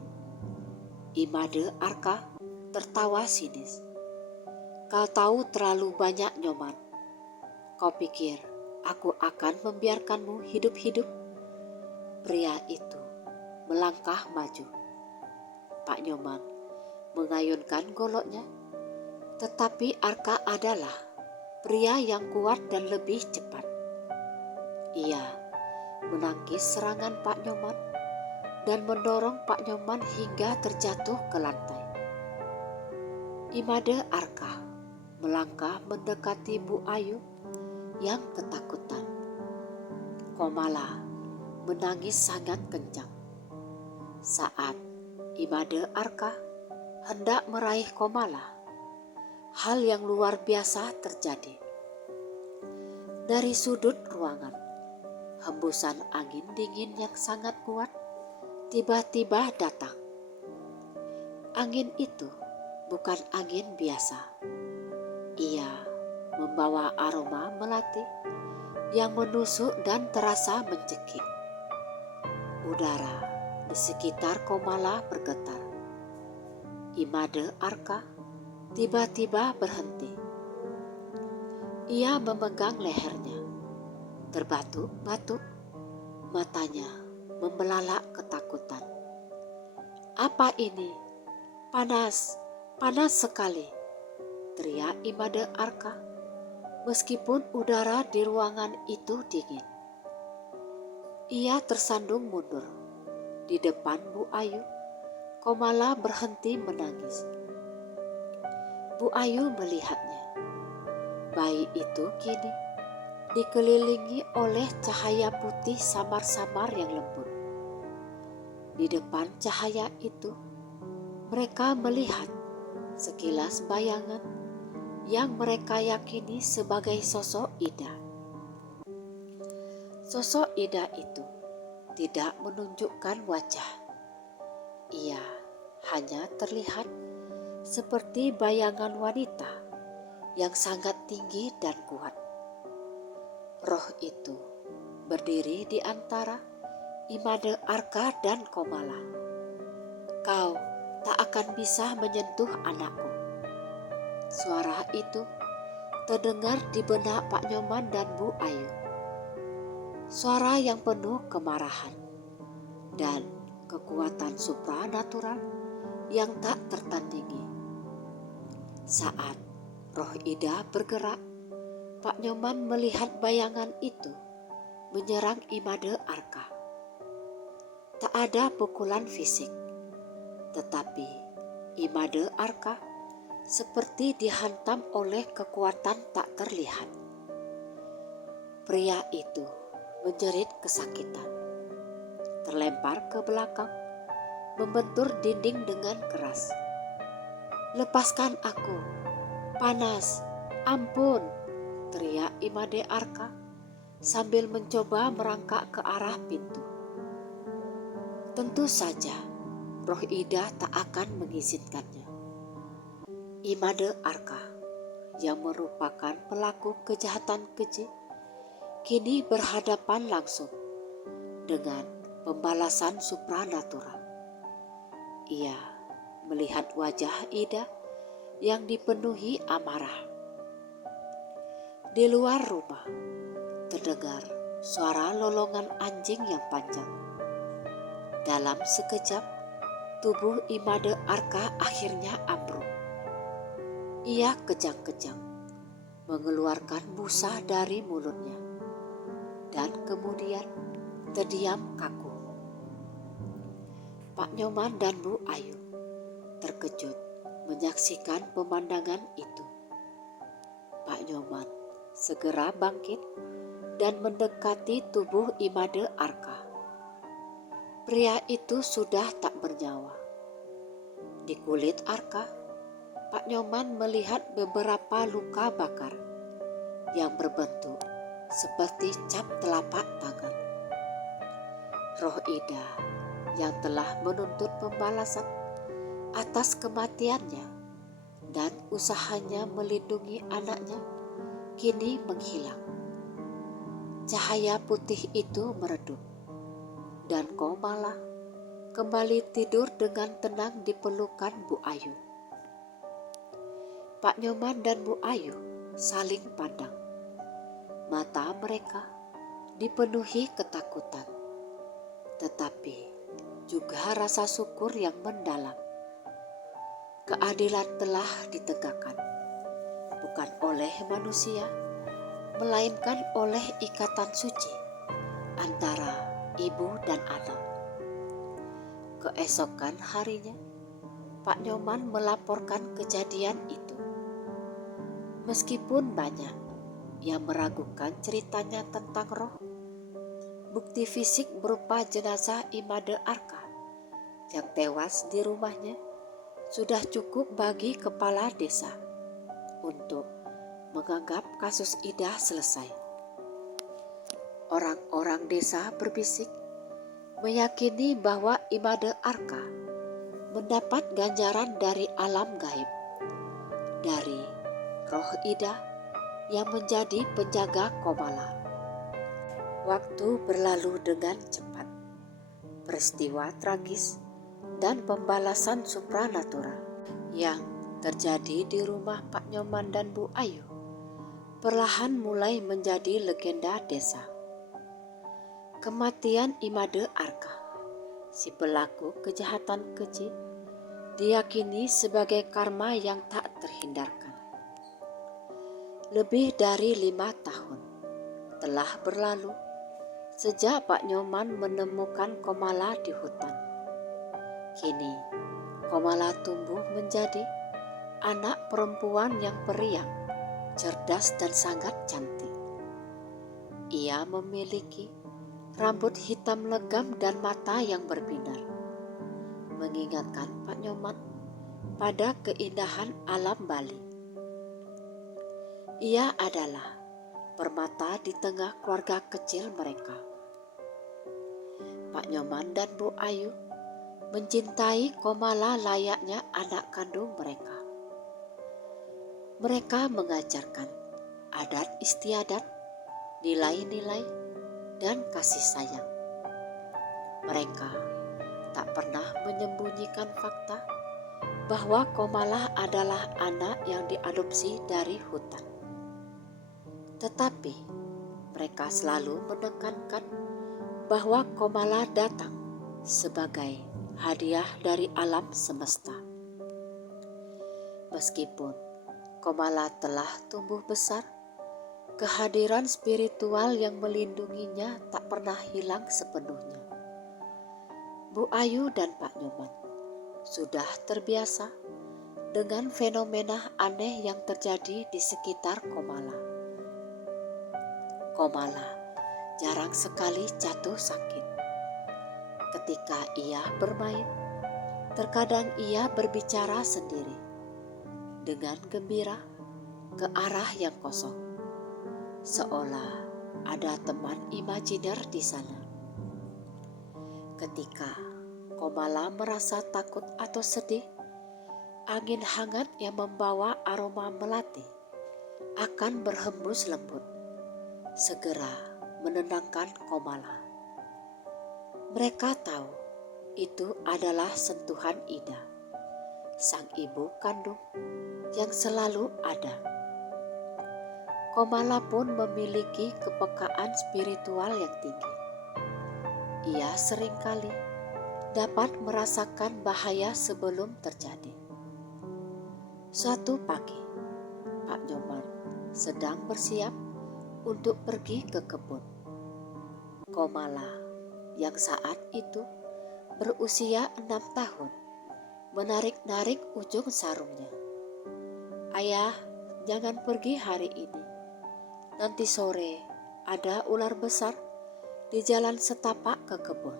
Imade Arka tertawa sinis. "Kau tahu terlalu banyak, Nyoman. Kau pikir aku akan membiarkanmu hidup-hidup?" Pria itu melangkah maju. Pak Nyoman mengayunkan goloknya, tetapi Arka adalah pria yang kuat dan lebih cepat. Ia menangkis serangan Pak Nyoman dan mendorong Pak Nyoman hingga terjatuh ke lantai. Imade Arka melangkah mendekati Bu Ayu yang ketakutan. Komala menangis sangat kencang. Saat Imade Arka hendak meraih Komala, hal yang luar biasa terjadi. Dari sudut ruangan, hembusan angin dingin yang sangat kuat tiba-tiba datang. Angin itu bukan angin biasa. Ia membawa aroma melati yang menusuk dan terasa mencekik. Udara di sekitar Komala bergetar. Imade Arka tiba-tiba berhenti. Ia memegang lehernya, terbatuk-batuk, matanya membelalak ketakutan. "Apa ini? Panas, panas sekali!" teriak Imade Arka, meskipun udara di ruangan itu dingin. Ia tersandung mundur. Di depan Bu Ayu, Komala berhenti menangis. Bu Ayu melihatnya. Bayi itu kini dikelilingi oleh cahaya putih samar-samar yang lembut. Di depan cahaya itu, mereka melihat sekilas bayangan yang mereka yakini sebagai sosok Ida. Sosok Ida itu tidak menunjukkan wajah. Ia hanya terlihat seperti bayangan wanita yang sangat tinggi dan kuat. Roh itu berdiri di antara Imade Arka dan Komala. "Kau tak akan bisa menyentuh anakku." Suara itu terdengar di benak Pak Nyoman dan Bu Ayu. Suara yang penuh kemarahan dan kekuatan supranatural yang tak tertandingi. Saat roh Ida bergerak, Pak Nyoman melihat bayangan itu menyerang Imade Arka. Tak ada pukulan fisik, tetapi Imade Arka seperti dihantam oleh kekuatan tak terlihat. Pria itu menjerit kesakitan, terlempar ke belakang, membentur dinding dengan keras. "Lepaskan aku, panas, ampun!" teriak Imade Arka sambil mencoba merangkak ke arah pintu. Tentu saja roh Ida tak akan mengizinkannya. Imade Arka yang merupakan pelaku kejahatan keji kini berhadapan langsung dengan pembalasan supranatural. Ia melihat wajah Ida yang dipenuhi amarah. Di luar rumah terdengar suara lolongan anjing yang panjang. Dalam sekejap, tubuh Imade Arka akhirnya ambruk. Ia kejang-kejang mengeluarkan busa dari mulutnya dan kemudian terdiam kaku. Pak Nyoman dan Bu Ayu terkejut menyaksikan pemandangan itu. Pak Nyoman segera bangkit dan mendekati tubuh Imade Arka. Pria itu sudah tak bernyawa. Di kulit Arka, Pak Nyoman melihat beberapa luka bakar yang berbentuk seperti cap telapak tangan. Roh Ida yang telah menuntut pembalasan atas kematiannya dan usahanya melindungi anaknya kini menghilang. Cahaya putih itu meredup dan Komala kembali tidur dengan tenang di pelukan Bu Ayu. Pak Nyoman dan Bu Ayu saling pandang. Mata mereka dipenuhi ketakutan, tetapi juga rasa syukur yang mendalam. Keadilan telah ditegakkan, bukan oleh manusia, melainkan oleh ikatan suci antara ibu dan anak. Keesokan harinya, Pak Nyoman melaporkan kejadian itu. Meskipun banyak yang meragukan ceritanya tentang roh, bukti fisik berupa jenazah Imade Arka yang tewas di rumahnya sudah cukup bagi kepala desa untuk menganggap kasus Ida selesai. Orang-orang desa berbisik meyakini bahwa Imade Arka mendapat ganjaran dari alam gaib, dari roh Ida yang menjadi penjaga Komala. Waktu berlalu dengan cepat. Peristiwa tragis dan pembalasan supranatural yang terjadi di rumah Pak Nyoman dan Bu Ayu perlahan mulai menjadi legenda desa. Kematian Imade Arka si pelaku kejahatan keji diyakini sebagai karma yang tak terhindarkan. Lebih dari 5 tahun telah berlalu sejak Pak Nyoman menemukan Komala di hutan. Kini Komala tumbuh menjadi anak perempuan yang periang, cerdas dan sangat cantik. Ia memiliki rambut hitam legam dan mata yang berbinar, mengingatkan Pak Nyoman pada keindahan alam Bali. Ia adalah permata di tengah keluarga kecil mereka. Pak Nyoman dan Bu Ayu mencintai Komala layaknya anak kandung mereka. Mereka mengajarkan adat istiadat, nilai-nilai, dan kasih sayang. Mereka tak pernah menyembunyikan fakta bahwa Komala adalah anak yang diadopsi dari hutan. Tetapi mereka selalu menekankan bahwa Komala datang sebagai hadiah dari alam semesta. Meskipun Komala telah tumbuh besar, kehadiran spiritual yang melindunginya tak pernah hilang sepenuhnya. Bu Ayu dan Pak Nyoman sudah terbiasa dengan fenomena aneh yang terjadi di sekitar Komala. Komala jarang sekali jatuh sakit. Ketika ia bermain, terkadang ia berbicara sendiri dengan gembira ke arah yang kosong, seolah ada teman imajiner di sana. Ketika Komala merasa takut atau sedih, angin hangat yang membawa aroma melati akan berhembus lembut, segera menenangkan Komala. Mereka tahu itu adalah sentuhan Ida, sang ibu kandung yang selalu ada. Komala pun memiliki kepekaan spiritual yang tinggi. Ia seringkali dapat merasakan bahaya sebelum terjadi. Suatu pagi, Pak Nyoman sedang bersiap untuk pergi ke kebun. Komala yang saat itu berusia 6 tahun menarik-narik ujung sarungnya. "Ayah, jangan pergi hari ini. Nanti sore ada ular besar di jalan setapak ke kebun,"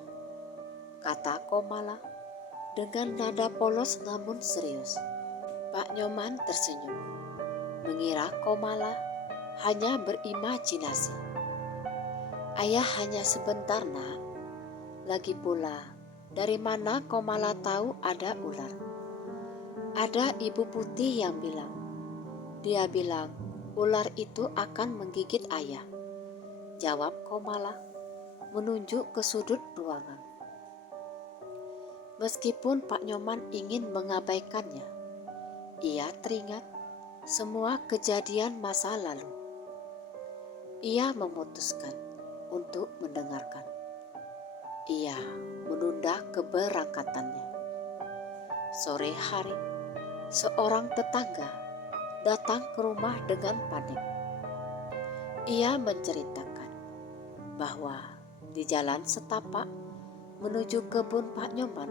kata Komala dengan nada polos namun serius. Pak Nyoman tersenyum, mengira Komala hanya berimajinasi. "Ayah hanya sebentar, Nak. Lagi pula, dari mana Komala tahu ada ular?" "Ada ibu putih yang bilang. Dia bilang ular itu akan menggigit ayah," jawab Komala menunjuk ke sudut ruangan. Meskipun Pak Nyoman ingin mengabaikannya, ia teringat semua kejadian masa lalu. Ia memutuskan untuk mendengarkan. Ia menunda keberangkatannya. Sore hari, seorang tetangga datang ke rumah dengan panik. Ia menceritakan bahwa di jalan setapak menuju kebun Pak Nyoman,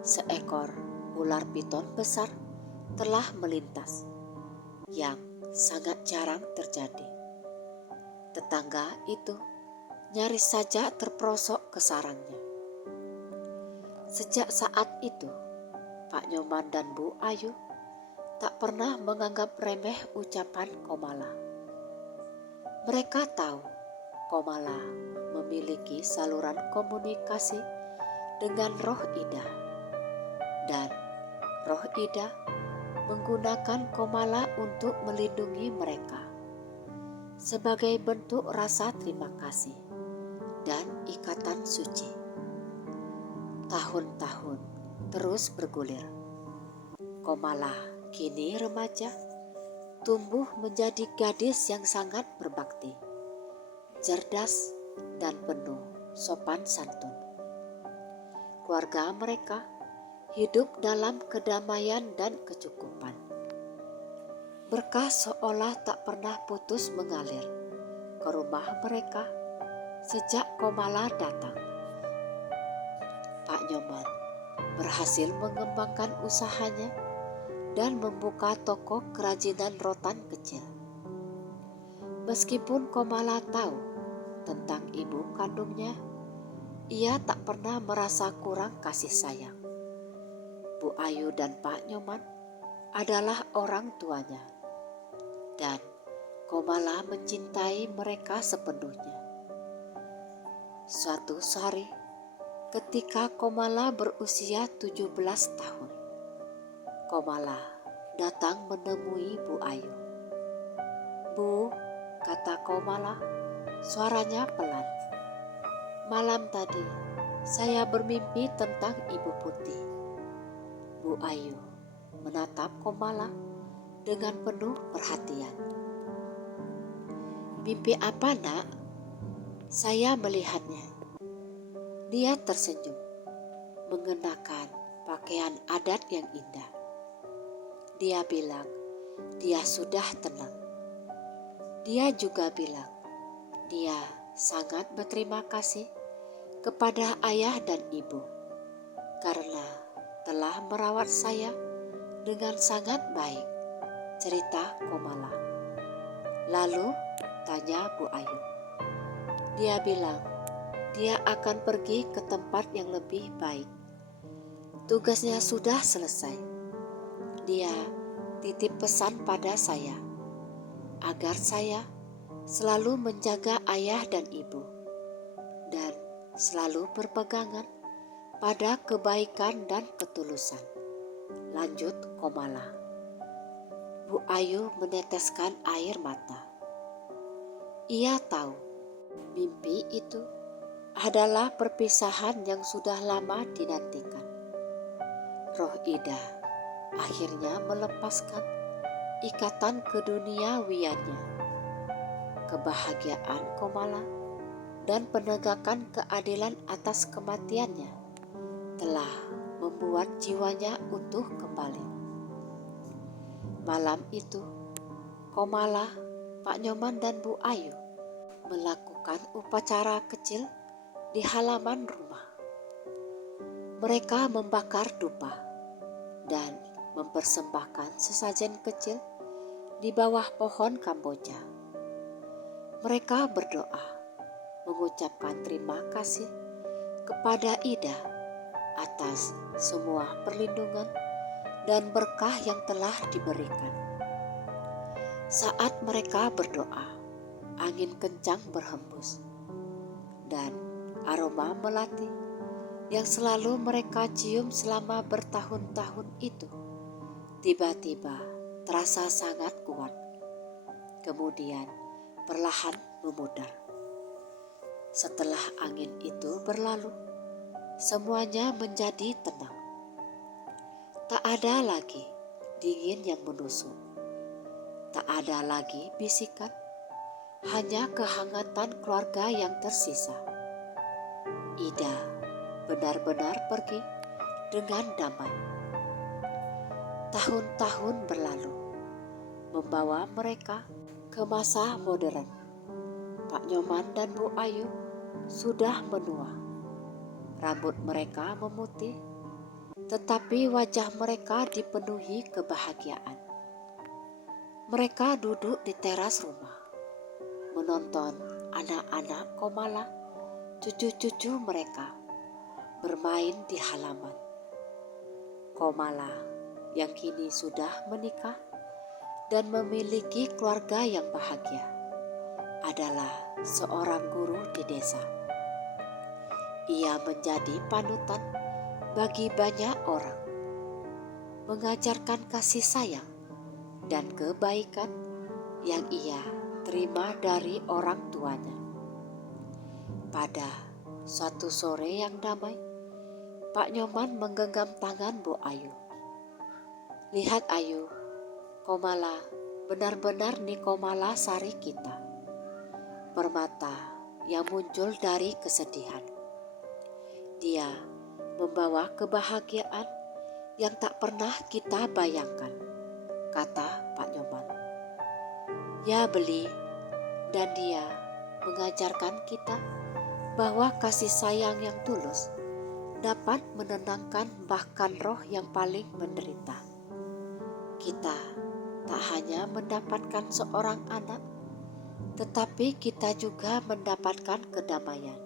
seekor ular piton besar telah melintas, yang sangat jarang terjadi. Tetangga itu nyaris saja terperosok ke sarangnya. Sejak saat itu, Pak Nyoman dan Bu Ayu tak pernah menganggap remeh ucapan Komala. Mereka tahu Komala memiliki saluran komunikasi dengan roh Ida, dan roh Ida menggunakan Komala untuk melindungi mereka sebagai bentuk rasa terima kasih dan ikatan suci. Tahun-tahun terus bergulir. Komala kini remaja, tumbuh menjadi gadis yang sangat berbakti, cerdas, dan penuh sopan santun. keluarga mereka hidup dalam kedamaian dan kecukupan. Berkah seolah tak pernah putus mengalir ke rumah mereka sejak Komala datang. Pak Nyoman berhasil mengembangkan usahanya dan membuka toko kerajinan rotan kecil. Meskipun Komala tahu tentang ibu kandungnya, ia tak pernah merasa kurang kasih sayang. Bu Ayu dan Pak Nyoman adalah orang tuanya, dan Komala mencintai mereka sepenuhnya. Suatu hari, ketika Komala berusia 17 tahun, Komala datang menemui Bu Ayu. "Bu," kata Komala, suaranya pelan. "Malam tadi saya bermimpi tentang Ibu Putih." Bu Ayu menatap Komala dengan penuh perhatian. "Mimpi apa, Nak?" "Saya melihatnya." Dia tersenyum, mengenakan pakaian adat yang indah. Dia bilang dia sudah tenang. Dia juga bilang dia sangat berterima kasih kepada ayah dan ibu karena telah merawat saya dengan sangat baik, cerita Komala. "Lalu?" tanya Bu Ayu. Dia bilang dia akan pergi ke tempat yang lebih baik. Tugasnya sudah selesai. Dia titip pesan pada saya agar saya selalu menjaga ayah dan ibu dan selalu berpegangan pada kebaikan dan ketulusan, lanjut Komala. Bu Ayu meneteskan air mata. Ia tahu mimpi itu adalah perpisahan yang sudah lama dinantikan. Roh Ida akhirnya melepaskan ikatan keduniawiannya. Kebahagiaan Komala dan penegakan keadilan atas kematiannya telah membuat jiwanya utuh kembali. Malam itu, Komala, Pak Nyoman dan Bu Ayu melakukan upacara kecil di halaman rumah. Mereka membakar dupa dan mempersembahkan sesajen kecil di bawah pohon kamboja. Mereka berdoa, mengucapkan terima kasih kepada Ida atas semua perlindungan dan berkah yang telah diberikan. Saat mereka berdoa, angin kencang berhembus dan aroma melati yang selalu mereka cium selama bertahun-tahun itu tiba-tiba terasa sangat kuat, kemudian perlahan memudar. Setelah angin itu berlalu, semuanya menjadi tenang. Tak ada lagi dingin yang menusuk, tak ada lagi bisikan, hanya kehangatan keluarga yang tersisa. Ida benar-benar pergi dengan damai. Tahun-tahun berlalu, membawa mereka ke masa modern. Pak Nyoman dan Bu Ayu sudah menua. Rambut mereka memutih, tetapi wajah mereka dipenuhi kebahagiaan. Mereka duduk di teras rumah, menonton anak-anak Komala, cucu-cucu mereka bermain di halaman. Komala yang kini sudah menikah dan memiliki keluarga yang bahagia adalah seorang guru di desa. Ia menjadi panutan bagi banyak orang, mengajarkan kasih sayang dan kebaikan yang ia terima dari orang tuanya. Pada suatu sore yang damai, Pak Nyoman menggenggam tangan Bu Ayu. "Lihat Ayu, Komala benar-benar nih Komala sari kita." Permata yang muncul dari kesedihan. Dia membawa kebahagiaan yang tak pernah kita bayangkan, kata Pak Nyoman. Ya beli, dan dia mengajarkan kita bahwa kasih sayang yang tulus dapat menenangkan bahkan roh yang paling menderita. Kita tak hanya mendapatkan seorang anak, tetapi kita juga mendapatkan kedamaian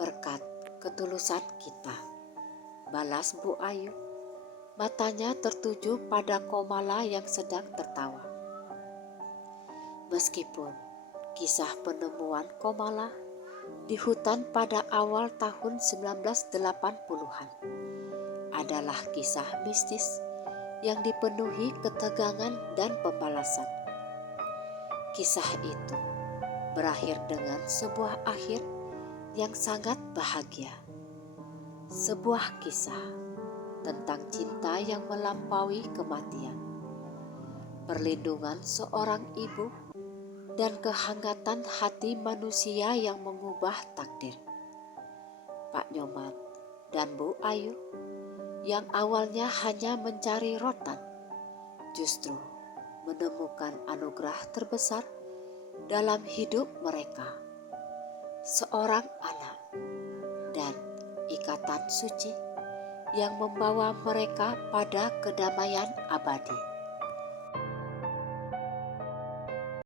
berkat ketulusan kita, balas Bu Ayu. Matanya tertuju pada Komala yang sedang tertawa. Meskipun kisah penemuan Komala di hutan pada awal tahun 1980-an adalah kisah mistis yang dipenuhi ketegangan dan pembalasan. Kisah itu berakhir dengan sebuah akhir yang sangat bahagia. Sebuah kisah tentang cinta yang melampaui kematian, perlindungan seorang ibu, dan kehangatan hati manusia yang mengubah takdir. Pak Nyoman dan Bu Ayu yang awalnya hanya mencari rotan, justru menemukan anugerah terbesar dalam hidup mereka, seorang anak dan ikatan suci yang membawa mereka pada kedamaian abadi.